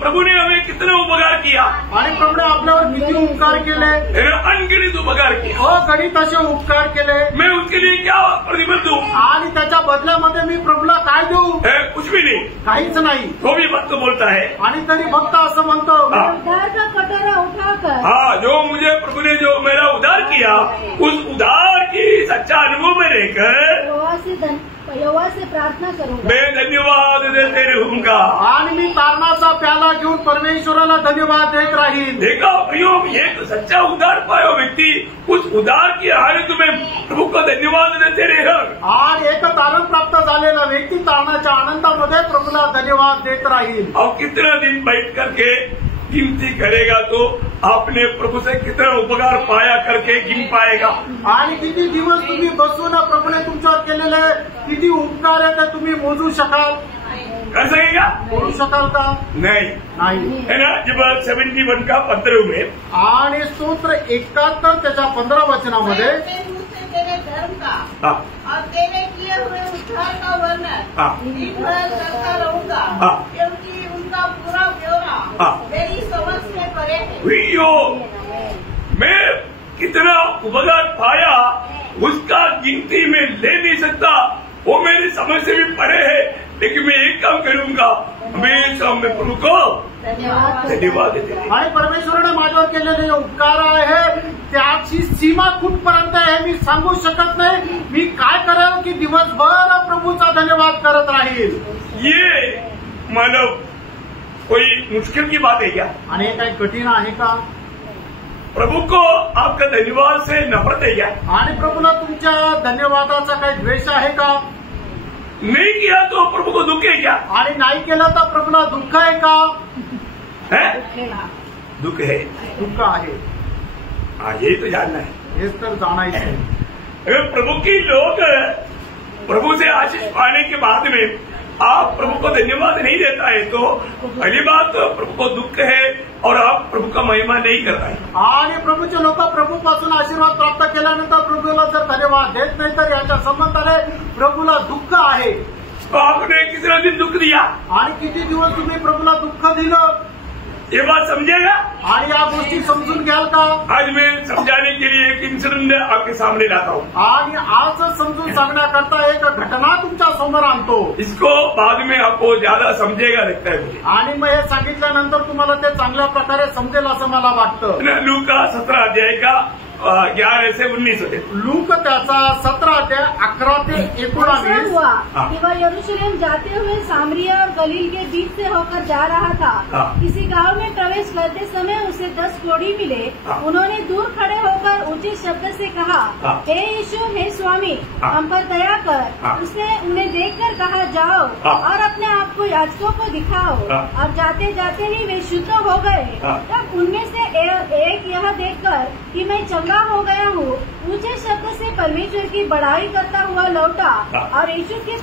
प्रभु ने हमें कितना उपकार किया. आणि प्रभूने आपल्यावर किती उपकार केले. अनगिनित उपकार किया. अगणित असे उपकार केले. मैं उसके लिए क्या प्रतिफल दूं. आणि त्याच्या बदल्यामध्ये मी प्रभूला काय देऊ. कुछ भी नहीं. काहीच नाही. तो भी भक्त बोलता है. आणि तरी भक्त असं म्हणतो. उद्धार का कटोरा उठाकर जो मुझे प्रभु ने जो मेरा उद्धार किया उस उद्धार की सच्चा अनुभव में रहकर यहोवा से प्रार्थना करूंगा। मैं धन्यवाद देते रहूंगा। आणि मी तारणाचा प्याला घेऊन परमेश्वराला धन्यवाद देत राहील। देखा प्रियो, एक सच्चा उद्धार पाया व्यक्ति उस उद्धार की हालत में प्रभु को धन्यवाद देते रहेगा। आणि एक तारण प्राप्त झालेला व्यक्ती तारणाच्या आनंदामध्ये प्रभूला धन्यवाद देत राहील। और कितना दिन बैठ करके गिनती करेगा तो आपने प्रभु से कितना उपकार पाया करके गिन पाएगा। आणि किती दिवस तुम्ही बसून प्रभूने तुमच्यावर केलेले किती उपकार आहे ते तुम्ही मोजू शकाल? कर सकेगा? बोलू शकाल का? नहीं है ना। जब 71 का 15 में आणि स्तोत्र 71 त्याच्या 15 वचनामध्ये तेरे धर्म का और तेरे किए हुए उद्धार का वर्णन दिन भर करता रहूंगा, क्योंकि उनका पूरा ब्यौरा मेरी समझ से परे है। मैं कितना उपकार पाया उसका गिनती में ले नहीं सकता, वो मेरी समझ से भी परे है। लेकिन मैं एक काम करूंगा, हमेशा मैं प्रभु को धन्यवाद देते। आणि परमेश्वराने माझ्यावर केलेले उपकार आहे त्याची सीमा कुठपर्यंत आहे मी सांगू शकत नाही। मी काय करेल की दिवसभर प्रभूचा धन्यवाद करत राहील। ये मानव कोई मुश्किल की बात है क्या? आणि हे काही कठीण आहे का? प्रभु को आपका धन्यवाद से नफरत है क्या? आणि प्रभूला तुमच्या धन्यवादाचा काही द्वेष आहे का? नहीं किया तो प्रभु को दुख है क्या? आणि नाही केलं तर प्रभूला दुःख आहे का? है? दुख है, दुःख आहे। हाँ, यही तो जानना है। हेच तर जाणायचं आहे। अगर प्रभु की लोग प्रभु से आशीष पाने के बाद में आप प्रभु को धन्यवाद नहीं देता है तो पहली बात तो प्रभु को दुख है और आप प्रभु का महिमा नहीं करता है। आणि प्रभूचे लोक प्रभूपासून आशीर्वाद प्राप्त केल्यानंतर प्रभूला जर धन्यवाद देत नाही तर याच्या संबंधाने प्रभूला दुःख आहे। तो आपने कितना दिन दुख दिया आणि किती दिवस तुम्ही प्रभूला दुःख दिलं? ये बात समझेगा? आणि या गोष्टी समजून घ्याल का? आज मैं समझाने के लिए एक इंसिडेंट आपके सामने लाता हूँ। आणि आज समजून सांगण्याकरता एक घटना तुमच्या समोर आणतो। इसको बाद में आपको ज्यादा समझेगा लगता है मुझे। आणि मग हे सांगितल्यानंतर तुम्हाला ते चांगल्या प्रकारे समजेल असं मला वाटतं। लूका 17 अध्याय का 11 से 19 होते। लूक त्याचा 17 अध्याय 11 ते 19 हुआ कि वह यरूशलेम जाते हुए सामरिया और गलील के बीच से होकर जा रहा था। किसी गांव में प्रवेश करते समय उसे 10 कोढ़ी मिले। उन्होंने दूर खड़े होकर ऊंचे शब्द से कहा, हे यीशु, हे स्वामी, हम पर दया कर। उसने उन्हें देखकर कहा, जाओ और अपने आप को याजकों को दिखाओ। और जाते जाते ही वे शुद्ध हो गए। तब उनमें से एक यह देखकर कि मैं चंगा हो गया हूँ, ऊंचे शब्द से परमेश्वर की बड़ाई करता हुआ लौटा और यीशु के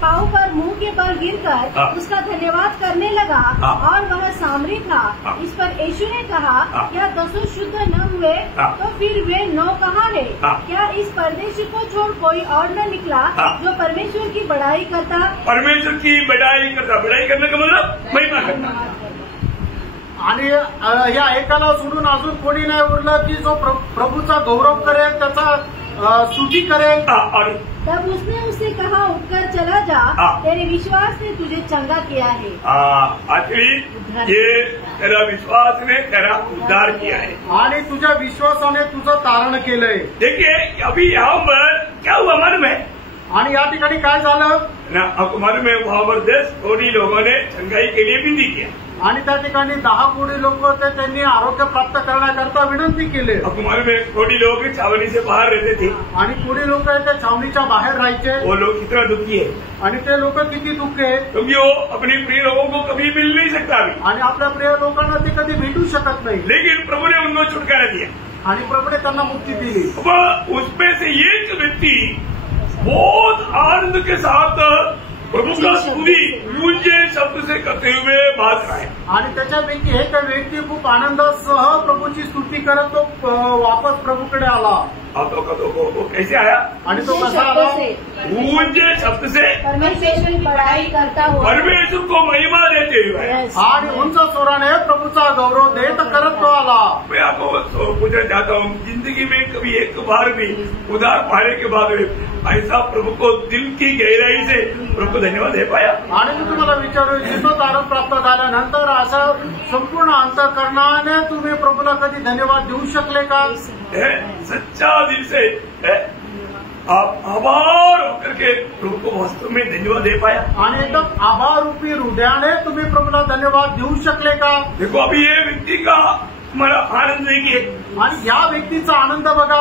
पाँव पर मुंह के बल गिरकर उसका धन्यवाद करने लगा। और वह सामरी था। इस पर यीशु ने कहा, क्या 10 शुद्ध न हुए तो फिर वे 9 कहाँ है? क्या इस परदेशी को छोड़ कोई और न निकला जो परमेश्वर की बड़ाई करता? परमेश्वर की बड़ाई करता, बड़ाई करने का मतलब महिमा करता। आणि या एकाला सोडून अजून कोणी नाही उरलं की जो प्रभूचा गौरव करेल, त्याचा स्तुती करेल। तब उसने उससे कहा, उठकर चला जा, तेरे विश्वास ने तुझे चंगा किया है। आखिरी ये तेरा विश्वास ने तेरा उद्धार किया है आणि तुझ्या विश्वासाने तुझं तारण केलंय। देखिए अभी यहाँ पर क्या हुआ मालूम है? आणि या ठिकाणी काय झालं ना, आपको मालूम है वहाँ पर 10 कोढ़ी लोगों ने चंगाई के लिए विनती किया। आणि त्या ठिकाणी 10 कोटी लोक होते, त्यांनी आरोग्य प्राप्त करण्याकरता विनंती केली। आपको मालूम है कोढ़ी लोग छावनी से बाहर रहते थे आणि कोणी लोक त्या छावणीच्या बाहेर राहायचे। वो लोग कितना दुखी है आणि ते लोक किती दुःखी आहे, क्योंकि वो अपने प्रिय लोगों को कभी मिल नहीं सकता अभी। आणि आपल्या प्रिय लोकांना ते कधी भेटू शकत नाही। लेकिन प्रभु ने उनको छुटकारा दिया आणि प्रभूने त्यांना मुक्ती दिली। उसमें से एक व्यक्ति बहुत आनंद के साथ प्रभु का स्तुति ऊंचे शब्द से करते हुए भाग रहा है। आणि त्याच्यापैकी एक व्यक्ती खूप आनंदासह प्रभूची स्तुती करत तो वापस प्रभूकडे आला। वो कैसे आया? आणि तो कसा आला? ऊंचे शब्द से परमेश्वर की बड़ाई करता हुआ, परमेश्वर को महिमा देते हुए आणि उंच स्वराने प्रभूचा गौरव देत करत तो आला। मैं आपको पूछना चाहता हूँ, जिंदगी में कभी एक बार भी उद्धार पाने के बाद ऐसा प्रभु को दिल की गहराई से प्रभु को धन्यवाद दे पाया? आणि मी तुम्हाला विचारू इच्छितो, तारण प्राप्त झाल्यानंतर असं संपूर्ण अंतःकरणाने तुम्ही प्रभूला कधी धन्यवाद देऊ शकले का? सच्चा दिल से आप आभार होकर के प्रभु को वास्तव में धन्यवाद दे पाया? आणि एकदम आभार रूपी हृदयाने तुम्ही प्रभूला धन्यवाद देऊ शकले का? देखो अभी ये व्यक्ति का हमारा आनंद देखिए, आणि या व्यक्तीचा आनंद बघा.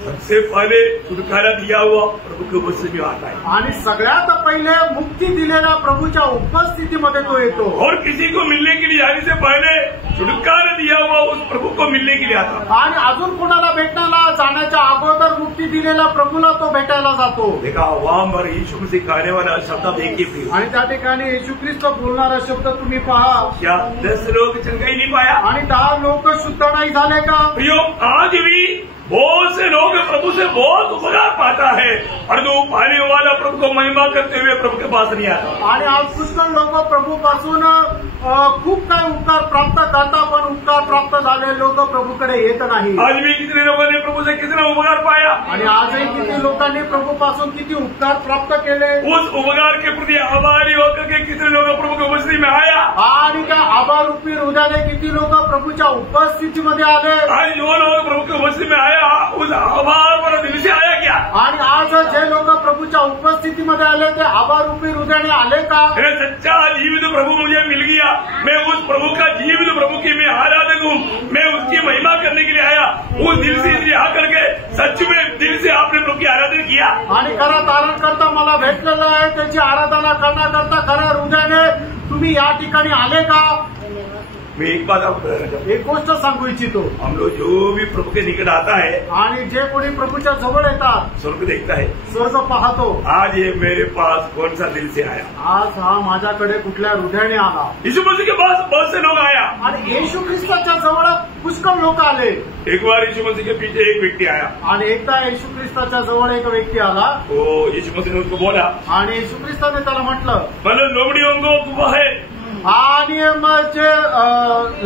सबसे पहले छुटकारा दिया हुआ प्रभु के उपस्थिति में आता है, आणि सगळ्यात पहिले मुक्ती दिलेल्या प्रभूच्या उपस्थितीमध्ये तो येतो. और किसी को मिलने के लिए जाने से पहले छुटकारा दिया हुआ उस प्रभु को मिलने के लिए आता है. आणि अजून कोणाला भेटण्याला जाण्याच्या अगोदर मुक्ती दिलेल्या प्रभूला तो भेटायला जातो. देखा वहां पर यीशु मसीह कहने वाला शब्द देखिए प्रिय, आणि त्या ठिकाणी येशू ख्रिस्त बोलणारा शब्द तुम्ही पहा. क्या 10 लोग चंगा ही नहीं पाया? आणि 10 लोक शुद्ध नाही झाले का? प्रियो, आज भी बहुत से लोग प्रभु से बहुत उपकार पाता है, और जो पाने वाला प्रभु को महिमा करते हुए प्रभु के पास नहीं आता. आणि आज पुष्कळ लोक प्रभू पासून खूप काही उपकार प्राप्त करतात, पण उपकार प्राप्त झालेले लोक प्रभूकडे येत नाही. आज भी कितने लोगों ने प्रभु से कितना उपकार पाया? आणि आजही किती लोकांनी प्रभू पासून किती उपकार प्राप्त केले. उस उपकार के प्रति आभारी होकर के कितने लोग प्रभु की उपस्थिति में आया? आणि त्या आभार रूपी हृदयाने किती लोक प्रभूच्या उपस्थितीमध्ये आले. आज जो लोग प्रभु की उपस्थिति में आया उस आभार पर दिल से आया क्या? आणि आज जे लोक प्रभूच्या उपस्थितीमध्ये आले ते आभार रूपी हृदयाने आले का? मेरा सच्चा जीवित प्रभु मुझे मिल गया, मैं उस प्रभु का जीवित प्रभु की मैं आराधक हूँ, मैं उसकी महिमा करने के लिए आया. उस दिल से इसलिए आकर के सच में दिल से आपने प्रभु की आराधना किया. आणि खरं तारण करता मला भेटलेलं आहे, त्याची आराधना करण्याकरता खऱ्या हृदयाने तुम्ही या ठिकाणी आले का? मैं एक बात आपको बताना चाहूँ, एक गोष्ट सांगू इच्छितो. हम लोग जो भी प्रभु के निकट आता है, आणि जे कोणी प्रभूच्या जवळ येतात स्वर्ग देखता है. स्वर्ग पाहतो. आज ये मेरे पास कौन सा दिल से आया? आज हा माझ्याकडे कुठल्या हृदयाने आला. यीशु मसीह के पास बहुत से लोग आया. आणि येशू ख्रिस्ताच्या जवळ पुष्कळ लोक आले. एक बार यीशु मसीह के पीछे एक व्यक्ती आया. आणि एकदा येशू ख्रिस्ताच्या जवळ एक व्यक्ती आला. तो यीशु मसीह ने उसको बोला, आणि येशू ख्रिस्ताने त्याला म्हटलं, मतलब लोमड़ियों को कुआं है, आणि मग जे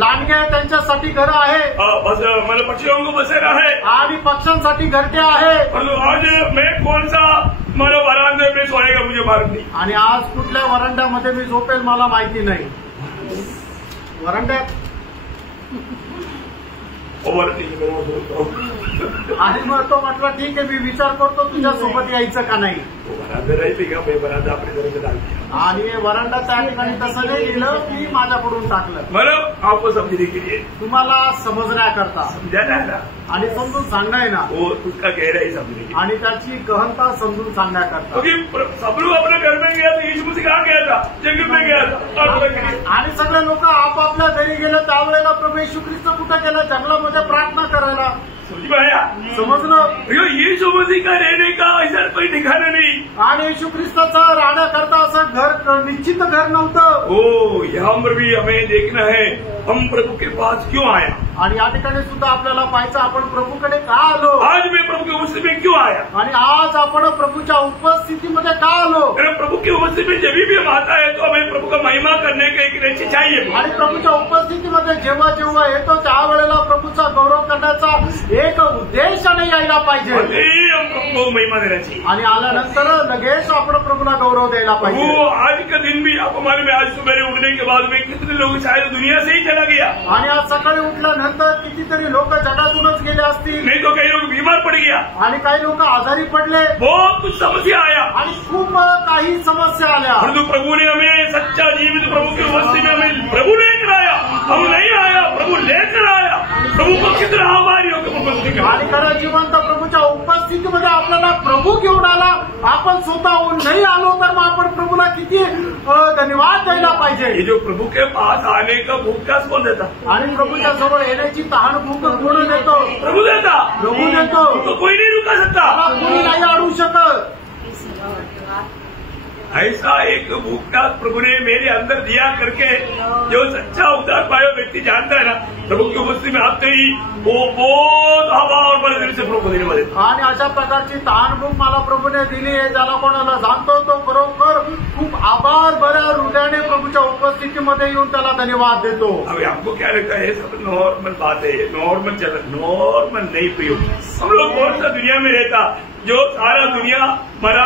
लांडगे आहेत त्यांच्यासाठी घर आहे, बस मतलब पक्षियों को बसेरा है, आणि पक्ष्यांसाठी घरटे आहे. और आज मैं कौन सा मतलब वरांडे में सोएगा मुझे मालूम नहीं. आणि आज कुठल्या वरांड्यामध्ये मी झोपेल मला माहिती नाही. वरांड्यात और नहीं मैं वो सोचता हूँ. आणि मग तो म्हटलं ठीक आहे, मी विचार करतो तुझ्यासोबत यायचं का नाही. वो वरांडे रहती का, मैं वरांडा अपने घर में डाल दिया. आणि वरांडा त्या ठिकाणी तसं नाही लिहिलं, मी माझ्याकडून टाकलं. मतलब आपको समझने के लिए तुम्हाला समजण्याकरता समझाना है ना, आणि समजून सांगणं ना, वो उसका गहराई समझने की. आणि त्याची गहनता समजून सांगण्याकरता. क्योंकि सब लोग अपने घर में गया था, यीशु मसीह कहाँ गया था? जंगल में गया था. आणि सगळे लोक आपापल्या घरी गेले. त्यावेळेला प्रभू येशू ख्रिस्त कुठं गेला? जंगलामध्ये प्रार्थना करायला. समझ में आया? समजलं? यीशु मसीह का रहने का ऐसा कोई ठिकाना नहीं. आणि येशू ख्रिस्ताचं राहण्याकरता असं घर निश्चित घर नव्हतं. ओ यहाँ पर भी हमें देखना है, हम प्रभु के पास क्यों आया. आणि या ठिकाणी सुद्धा आपल्याला पाहायचं आपण प्रभूकडे का आलो. आज मैं प्रभु की उपस्थिति में क्यों आया. आणि आज आपण प्रभूच्या उपस्थितीमध्ये का आलो. प्रभु की उपस्थिति में जब भी हम आता है तो हमें प्रभु का महिमा करने का एक निश्चय चाहिए. आणि प्रभूच्या उपस्थितीमध्ये जेव्हा जेव्हा येतो त्यावेळेला प्रभूचा गौरव करण्याचा एक उद्देशाने यायला पाहिजे. हम प्रभु को महिमा देना चाहिए. आणि आल्यानंतर लगेच आपण प्रभूला गौरव द्यायला पाहिजे. वो आज का दिन भी आपको मालूम है, आज सुबह उठने के बाद में कितने लोग शायद दुनिया से ही चला गया. आणि आज सकाळी उठल्यानंतर कितीतरी लोक जगातूनच गेले असतील. नहीं तो कई लोग बीमार पड़ गया. आणि काही लोक आजारी पडले. बहुत कुछ समस्या आया. आणि खूप काही समस्या आल्या. परंतु प्रभु ने हमें सच्चा जीवित प्रभु की उपस्थिति में हमें प्रभु लेकर आया. हम नहीं आया, प्रभु लेकर आया. प्रभु को कितना आभारी होकर उपस्थित. आणि खरं जिवंत प्रभूच्या उपस्थितीमध्ये आपल्याला प्रभू घेऊन आला. आपण स्वतःहून नाही आलो तर मग आपण प्रभूला किती धन्यवाद द्यायला पाहिजे. ये जो प्रभु के पास आने का भूख का कौन देता. आणि प्रभूच्या जवळ येण्याची तहान भूक कोण देतो. प्रभु देता. प्रभू देतो. तो कोई नहीं रुका सकता. कोणी नाही अडवू शकत. ऐसा एक भूख का प्रभु ने मेरे अंदर दिया करके जो सच्चा उद्धार पाया व्यक्ति जानता है ना, प्रभु की उपस्थिति में आते ही वो बहुत आभार बड़े दिल से प्रभु को धन्यवाद देता. आणि अशा प्रकारची तहानभूक मला प्रभूने दिली आहे. ज्याला कोणाला जाणतो तो बरोबर खूप आभार बऱ्या हृदयाने प्रभूच्या उपस्थितीमध्ये येऊन त्याला धन्यवाद देतो. अभी आपको क्या लगता है? सब नॉर्मल बात है, नॉर्मल चल, नॉर्मल नहीं प्रयोग. हम लोग कौन सा दुनिया में रहता जो सारा दुनिया मरा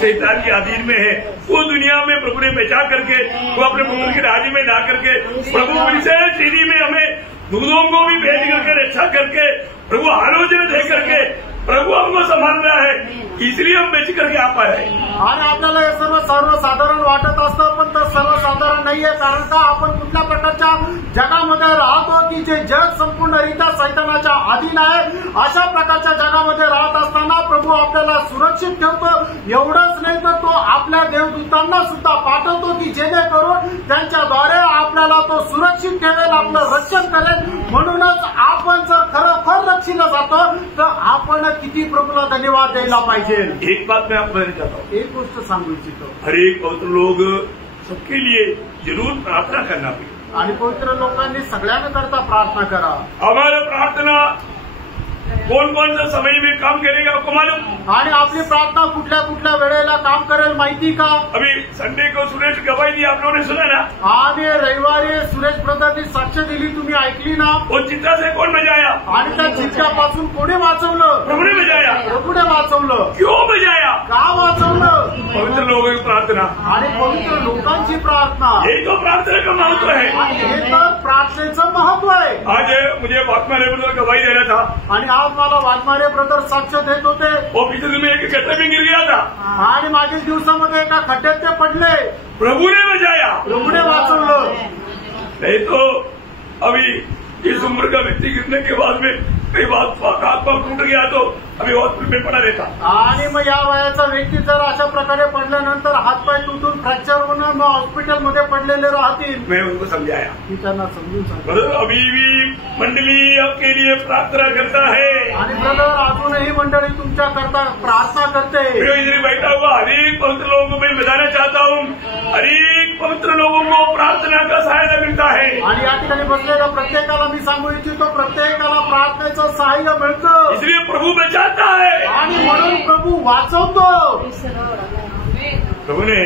शैतान के अधीन में है, वो दुनिया में प्रभु ने बचा करके वो अपने पुत्र के राज्य में ला करके प्रभु विशेष सीढ़ी में हमें दूधों को भी भेज करके रक्षा करके प्रभु आलोचना दे करके प्रभु हमको संभाल रहा है, इसलिए हम बेच करके आ पाए. आणि आपल्याला हे सर्व सर्वसाधारण वाटत असतं, पण तर सर्वसाधारण नाहीये. कारण का आपण कुठल्या प्रकारच्या जगामध्ये राहतो की जे जग संपूर्णरित्या सैतानाच्या अधीन आहे. अशा प्रकारच्या जगामध्ये राहत असताना प्रभू आपल्याला सुरक्षित ठेवतो. एवढंच नाही तर तो आपल्या देवदूतांना सुद्धा पाठवतो की जेणेकरून त्यांच्याद्वारे आपल्याला तो सुरक्षित ठेवेल, आपलं रक्षण करेल. म्हणूनच आपण जर खरोखर रक्षिलं जातो तर आपण किती प्रभूला धन्यवाद द्यायला पाहिजे. एक बात मैं आपको कहना चाहता हूँ, एक गोष्ट सांगू इच्छितो. हर एक पवित्र लोग सबके लिए जरूर प्रार्थना करना चाहिए. आणि पवित्र लोकांनी सगळ्यांकरता प्रार्थना करा. हमारा प्रार्थना कौन कौन सा समय में काम करेगा आपको मालूम? आणि आपली प्रार्थना कुठल्या कुठल्या वेळेला काम करेल माहिती का? अभी संडे को सुरेश गवाही दी, आप लोगों ने सुना ना? आणि रविवारी सुरेश ब्रदरनी साक्ष दिली, तुम्ही ऐकली ना? वो चित्ता से कौन बजाया? आणि त्या चित्त्यापासून कोणी वाचवलं? प्रभु ने बजाया. प्रभूने वाचवलं. क्यों बजाया? का वाचवलं? पवित्र लोगों की प्रार्थना. आणि पवित्र लोकांची प्रार्थना. यही तो प्रार्थना का महत्व है. आणि हे तर प्रार्थनेचं महत्व आहे. आज मुझे वाकमारे ब्रदर गवाही देना था. आणि आज मला वाघमारे ब्रदर साक्ष देत होते. वो पिछले में एक गड्ढे में गिर गया था. आणि मागील दिवसामध्ये एका खड्ड्यात ते पडले. प्रभु ने बजाया. प्रभूने वाचवलं. नहीं तो अभी इस उम्र का व्यक्ति गिरने के बाद में कई बात हाथ पांव टूट गया तो अभी हॉस्पिटल में पड़ा रहता. आणि मग या वयाचा व्यक्ती जर अशा प्रकारे पडल्यानंतर हातपाय तुटून फ्रॅक्चर होऊन मग हॉस्पिटलमध्ये पडलेले राहतील. मैं उनको समझाया. मी त्यांना समजून सांगितलं. अभी भी मंडली आपके लिए प्रार्थना करता है. आणि ब्रदर अजूनही मंडळी तुमच्या करता प्रार्थना करते. इधर बैठा हुआ हर एक पवित्र लोगों को मैं बताना चाहता हूँ, हर एक पवित्र लोगों को प्रार्थना का सहायता मिलता है. आणि या ठिकाणी बसलेल्या प्रत्येकाला मी सांगू इच्छितो, प्रत्येकाला प्रार्थनेचं सहाय्य मिळतं. इसलिए प्रभु बचाता है. आणि म्हणून प्रभू वाचवतो. प्रभु ने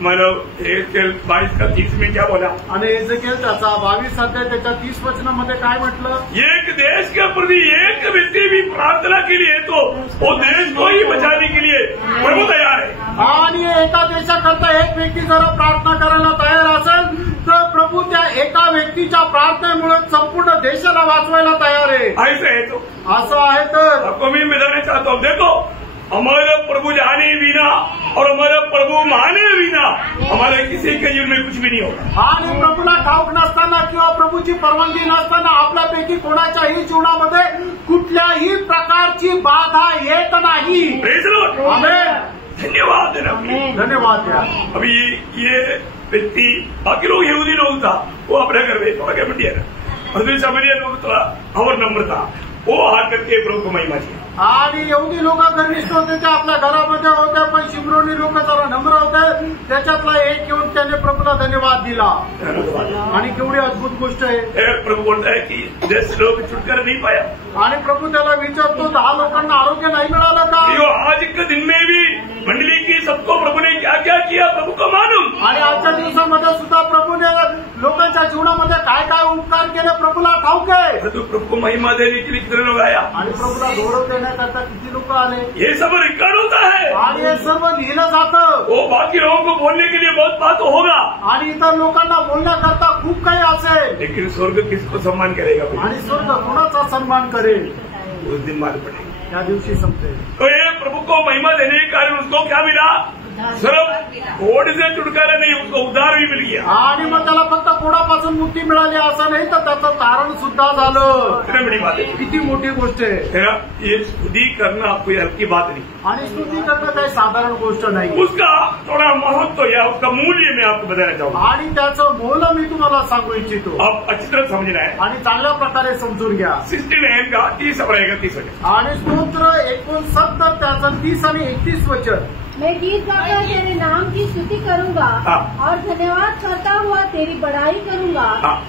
मानव 22:30 में क्या बोला? आणि एजेकिएल त्याचा 22 अध्याय त्याच्या 30 वचनामध्ये काय म्हटलं? एक देश के प्रति एक व्यक्ति भी प्रार्थना के लिए तो वो देश को ही बचाने के लिए प्रभु तैयार है. आणि एका देशाकरता एक व्यक्ती जर प्रार्थना करायला तयार असेल तर प्रभू त्या एका व्यक्तीच्या प्रार्थनेमुळे संपूर्ण देशाला वाचवायला तयार आहे. ऐसे है तो असं आहे तर आपको मैं बताना चाहता हूँ, देखो हमारे प्रभु जाने बिना और हमारे प्रभु माने बिना हमारे किसी के जीवन में कुछ भी नहीं होगा. आणि प्रभूला ठाऊक नसताना किंवा प्रभूची परवानगी नसताना आपल्यापैकी कोणाच्याही जीवनामध्ये कुठल्याही प्रकारची बाधा येत नाही. Praise the Lord. आमेन. धन्यवाद. धन्यवाद द्या. अभी ये व्यक्ति बाकी लोग यहूदी लोग था, वो अपने घर में थोड़ा क्या मिट्टी है और दूसरे सामान्य लोग थोड़ा और नम्र था, वो हाथ करके प्रभु को महिमा दिया. आणि एवढी लोक गर्विष्ठ होते ते आपल्या घरामध्ये होते, पण शिमरोनी लोक जरा नम्र होते. त्याच्यातला एक येऊन त्याने प्रभूला धन्यवाद दिला. आणि केवढी अद्भुत गोष्ट आहे. प्रभु बोलता है की 10 लोग छुटकारा नहीं पाया. आणि प्रभू त्याला विचारतो 10 लोकांना आरोग्य नाही मिळालं का? आज के दिन में भी मंडली की सबको प्रभु ने क्या क्या किया प्रभु को मालूम. आणि आजच्या दिवसामध्ये सुद्धा प्रभूने लोकांच्या जीवनामध्ये काय काय उपकार केले प्रभूला ठाऊक आहे. प्रभु को महिमा देने के लिए कितने लोग आया. आणि प्रभूला गौरव देण्याकरता किती लोक आले. ये सब रिकॉर्ड होता है. आणि हे सर्व लिहिलं जातं. वो बाकी लोगों को बोलने के लिए बहुत बात होगा. आणि इतर लोकांना बोलण्याकरता खूप काही असेल. लेकिन स्वर्ग किसको सम्मान करेगा. आणि स्वर्ग कोणाचा सन्मान करेल उस दिन मालूम पड़ेगा. त्या दिवशी समजेल. तो ये प्रभु को महिमा देने के कारण उसको क्या मिला? सिर्फ कोड से छुटकारा नहीं, उसको उद्धार भी मिल गया. आणि मग त्याला फक्त कोणापासून मुक्ती मिळाली असं नाही तर त्याचं तारण सुद्धा झालं. कितनी बड़ी बात है. किती मोठी गोष्ट आहे. ये स्तुति करना कोई हल्की बात नहीं. आणि स्तुती करणं काही साधारण गोष्ट नाही. उसका थोड़ा महत्व या उसका मूल्य मैं आपको बताना चाहूंगा. आणि त्याचं मोल मी तुम्हाला सांगू इच्छितो. आप अच्छी तरह समझना है आणि चांगल्या प्रकारे समजून घ्या. 69 का 30 और 31 वचन. आणि स्तोत्र 69 त्याचं 30 आणि 31 वचन. मैं गीत गाकर तेरे नाम की स्तुति करूंगा और धन्यवाद करता हुआ तेरी बड़ाई करूंगा.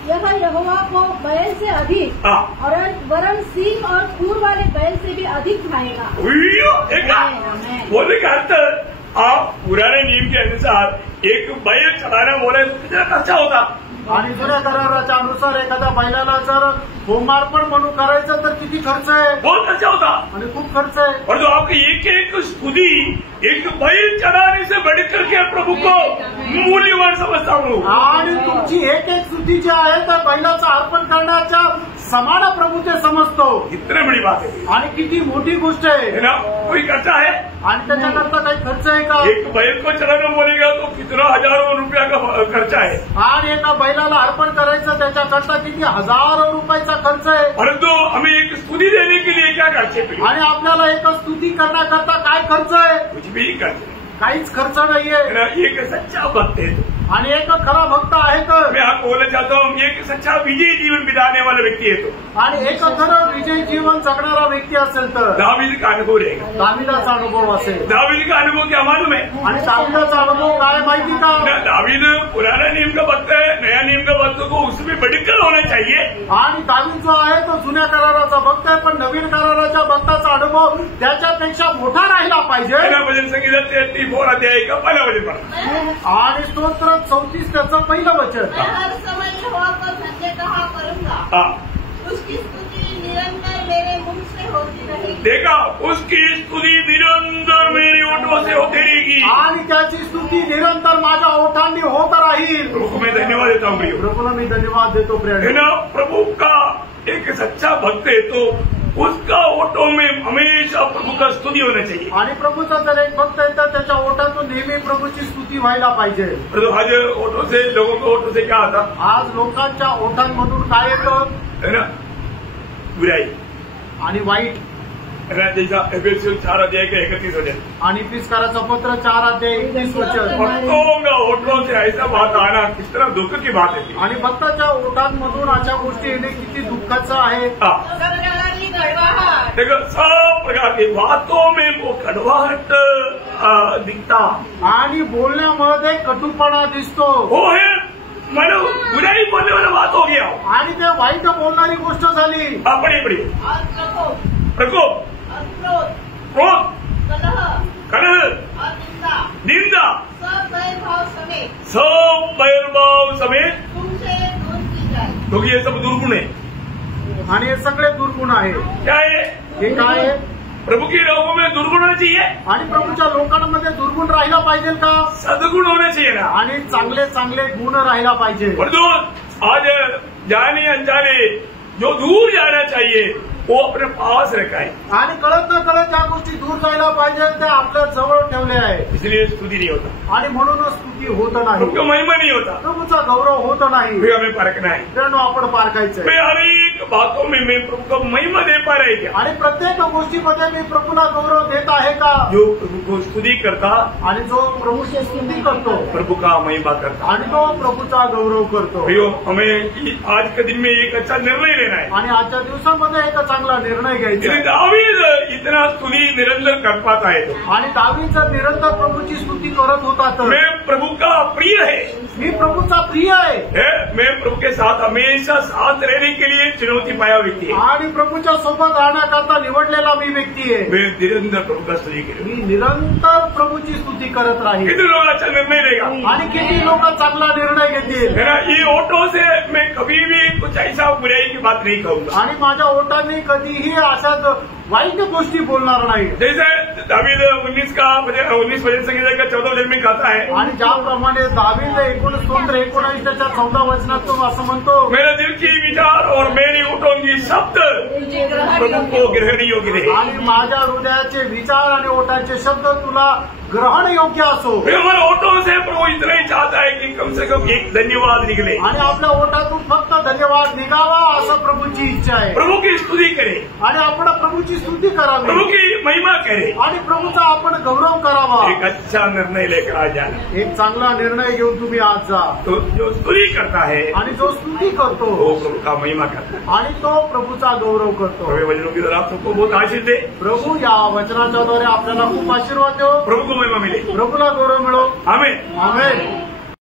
यह यहोवा को बैल से अधिक और वरन सींग और खूर वाले बैल से भी अधिक भाएगा. बोलने का अर्थ आप पुराने नियम के अनुसार एक बैल चलाना बोले तो कितना खर्चा होता. आणि जुन्या कराराच्या अनुसार एखाद्या बैलाला जर होमार्पण म्हणून करायचं तर किती खर्च आहे. बहुत खर्चा होता. आणि खूप खर्च आहे. और जो आपकी एक एक स्तुति एक बैल चलाने से बड़ी करके प्रभु को मूल्यवान समझता हूँ। आणि तुमची एक एक स्तुती जी आहे तर बैलाचं अर्पण करण्याच्या समान प्रभू ते समजतो। इतनी बड़ी बात है आणि किती मोठी गोष्ट आहे ना। कोई खर्चा है आणि त्याच्याकरता काही खर्च आहे का? एक बैल को चलाना बोलेगा तो कितना हजारों रुपया का खर्चा है। आणि एका बैलाला अर्पण करायचं त्याच्याकरता किती हजारो रुपयाचा खर्च आहे। परंतु हमें एक स्तुति देने के लिए क्या खर्चे पे आणि आपल्याला एक स्तुती करण्याकरता काय खर्च आहे? कुछ भी खर्च काहीच खर्च नाहीये। नहीं। एक सच्चा भक्त है तो आणि एक खरा भक्त आहे तर मैं आपको बोलना चाहता हूँ एक सच्चा विजयी जीवन बिताने वाला व्यक्ति है तो आणि एक खरं विजयी जीवन जगणारा व्यक्ति असेल तर दावीद का अनुभव रहेगा। दाविदाचा अनुभव असेल। दावीद का अनुभव क्या मालूम है? आणि दाविदाचा अनुभव काय माहिती का? दावीद पुराना नियम का भक्त है, नया नियम का भक्त को उसमें बढ़कर होना चाहिए। आणि दावीद जो आहे तो जुन्या कराराचा भक्त आहे पण नवीन कराराच्या भक्ताचा अनुभव त्याच्यापेक्षा मोठा राहिला पाहिजे। भजन संगीता 34 अध्याय का पहला वचन पढ़ा आणि स्तोत्र 34 त्याचं पहिलं वचन। मैं हर समय यहोवा को धन्य कहा करूंगा, उसकी स्तुति निरंतर मेरे मुख से होती रहेगी। देखा, उसकी स्तुति निरंतर मेरे ओठों से होती रहेगी आणि त्याची स्तुती निरंतर माझ्या ओठांनी होत राहील। प्रभु को मैं धन्यवाद देता हूँ प्रिय। प्रभूला मी धन्यवाद देतो है प्रिय। ना, प्रभु का एक सच्चा भक्त है तो उसका ओठों में हमेशा प्रभु का स्तुति होना चाहिए। आणि प्रभूचा जर एक भक्त आहे तर त्याच्या ओठातून नेहमी प्रभूची स्तुती व्हायला पाहिजे। तो आज ओठों से लोगों के ओठों से क्या आता? आज लोकांच्या ओठांमधून काय येतं? है ना, बुराई आणि वाईट। है ना, जैसा एफएससी 4 अध्याय का 31 वचन आणि फिसकाराचं पत्र 4 अध्याय 31 वचन। भक्तों का ओठों से ऐसा बात आना किस तरह दुख की बात है। आणि भक्ताच्या ओठांमधून अशा गोष्टी येणे किती दुःखाचं आहे। प्रकारची गडवाहट, देखो, सब प्रकार की बातों में वो कड़वाहट दिखता आणि बोलण्यामध्ये कटुपणा दिसतो। वो है मानो बुराई बोलने वाला बात हो गया आणि ते वाईट बोलणारी गोष्ट झाली। बड़ी बड़ी और प्रकोप, प्रकोप, और क्रोध, क्रोध, कलह, कलह, और निंदा, निंदा, सब वैरभाव समेत सब वैरभाव समेत तुमसे दूर की जाए। क्योंकि ये सब दुर्गुण है। आणि हे सगळे दुर्गुण आहे। क्या है? हे काय आहे? प्रभु के लोगों में दुर्गुण होना चाहिए, आणि प्रभूच्या लोकांमध्ये दुर्गुण राहिला पाहिजे का? सद्गुण होना चाहिए ना। आणि चांगले चांगले गुण राहिला पाहिजे। परंतु आज जाने अनजाने जो दूर जाना चाहिए वो अपने पास रखा है, आणि कळत न कळत ज्या गोष्टी दूर जायला पाहिजे त्या आपल्या जवळ ठेवले आहे। इसलिए स्तुति नहीं होता, आणि म्हणूनच स्तुती होत नाही, उनका महिमा नहीं होता। प्रभूचा गौरव होत नाही। फिर हमें परखना है, त्यानं आपण पारखायचंय। मैं हर एक बातों में मैं प्रभु को महिमा दे पा रहे क्या? आणि प्रत्येक गोष्टीमध्ये मी प्रभूला गौरव देत आहे का? जो प्रभु को स्तुति करता आणि जो प्रभूची स्तुती करतो प्रभु का महिमा करता। आणि तो प्रभूचा गौरव करतो। भाइयों, हमें आज के दिन में एक अच्छा निर्णय लेना है। आणि आजच्या दिवसामध्ये एक चांगला निर्णय घ्यायचा इसलिए आहे। दावीद इतना स्तुति निरंतर कर पाता है तो आणि दावीद जर निरंतर प्रभूची स्तुती करत होता तर मैं प्रभु का प्रिय है, मी प्रभूचा प्रिय आहे। मैं प्रभु के साथ हमेशा साथ रहने के लिए चुनौती पाया व्यक्ति है। आणि प्रभूच्या सोबत राहण्याकरता निवडलेला मी व्यक्ति आहे। मैं निरंतर प्रभु का स्तुति करूँ। मी निरंतर प्रभूची स्तुती करत राहील। कितने लोग अच्छा निर्णय लेगा? आणि किती लोक चांगला निर्णय घेतील। है ना, ये ओठों से मैं कभी भी कुछ ऐसा बुराई की बात नहीं कहूंगा। आणि माझ्या ओठांनी कधीही अशाच वाईट गोष्टी बोलणार नाही। जैसे दावीद 19 वचन संगीता का 14 वचन में कहता है, आणि ज्याप्रमाणे दावीद 19:19 14 वचनात तो असं म्हणतो, मेरे दिल की विचार और मेरी ओठों की शब्द प्रभु को ग्रहण योग्य रहे। आणि माझ्या हृदयाचे विचार आणि ओठांचे शब्द तुला ग्रहण योग्य असो। हमारे ओठों से प्रभु इतना ही चाहता है कि कम से कम एक धन्यवाद निकले, आणि आपल्या ओठातून फक्त धन्यवाद निघावा असं प्रभूची इच्छा आहे। प्रभु की स्तुति करे, आणि आपण प्रभूची स्तुती करावी, प्रभु की महिमा करे, आणि प्रभूचा आपण गौरव करावा। एक अच्छा निर्णय लेकर आ जाना। एक चांगला निर्णय घेऊन तुम्ही आज जा। तो जो स्तुति करता है आणि जो स्तुती करतो वो प्रभु का महिमा करता है। आणि तो प्रभूचा गौरव करतो। प्रभु वचनों की तरह आप सबको बहुत आशीष दे। प्रभू या वचनाच्या द्वारे आपल्याला खूप आशीर्वाद देव। प्रभु को महिमा मिले। प्रभूला गौरव मिळो। आमेन। आमेन।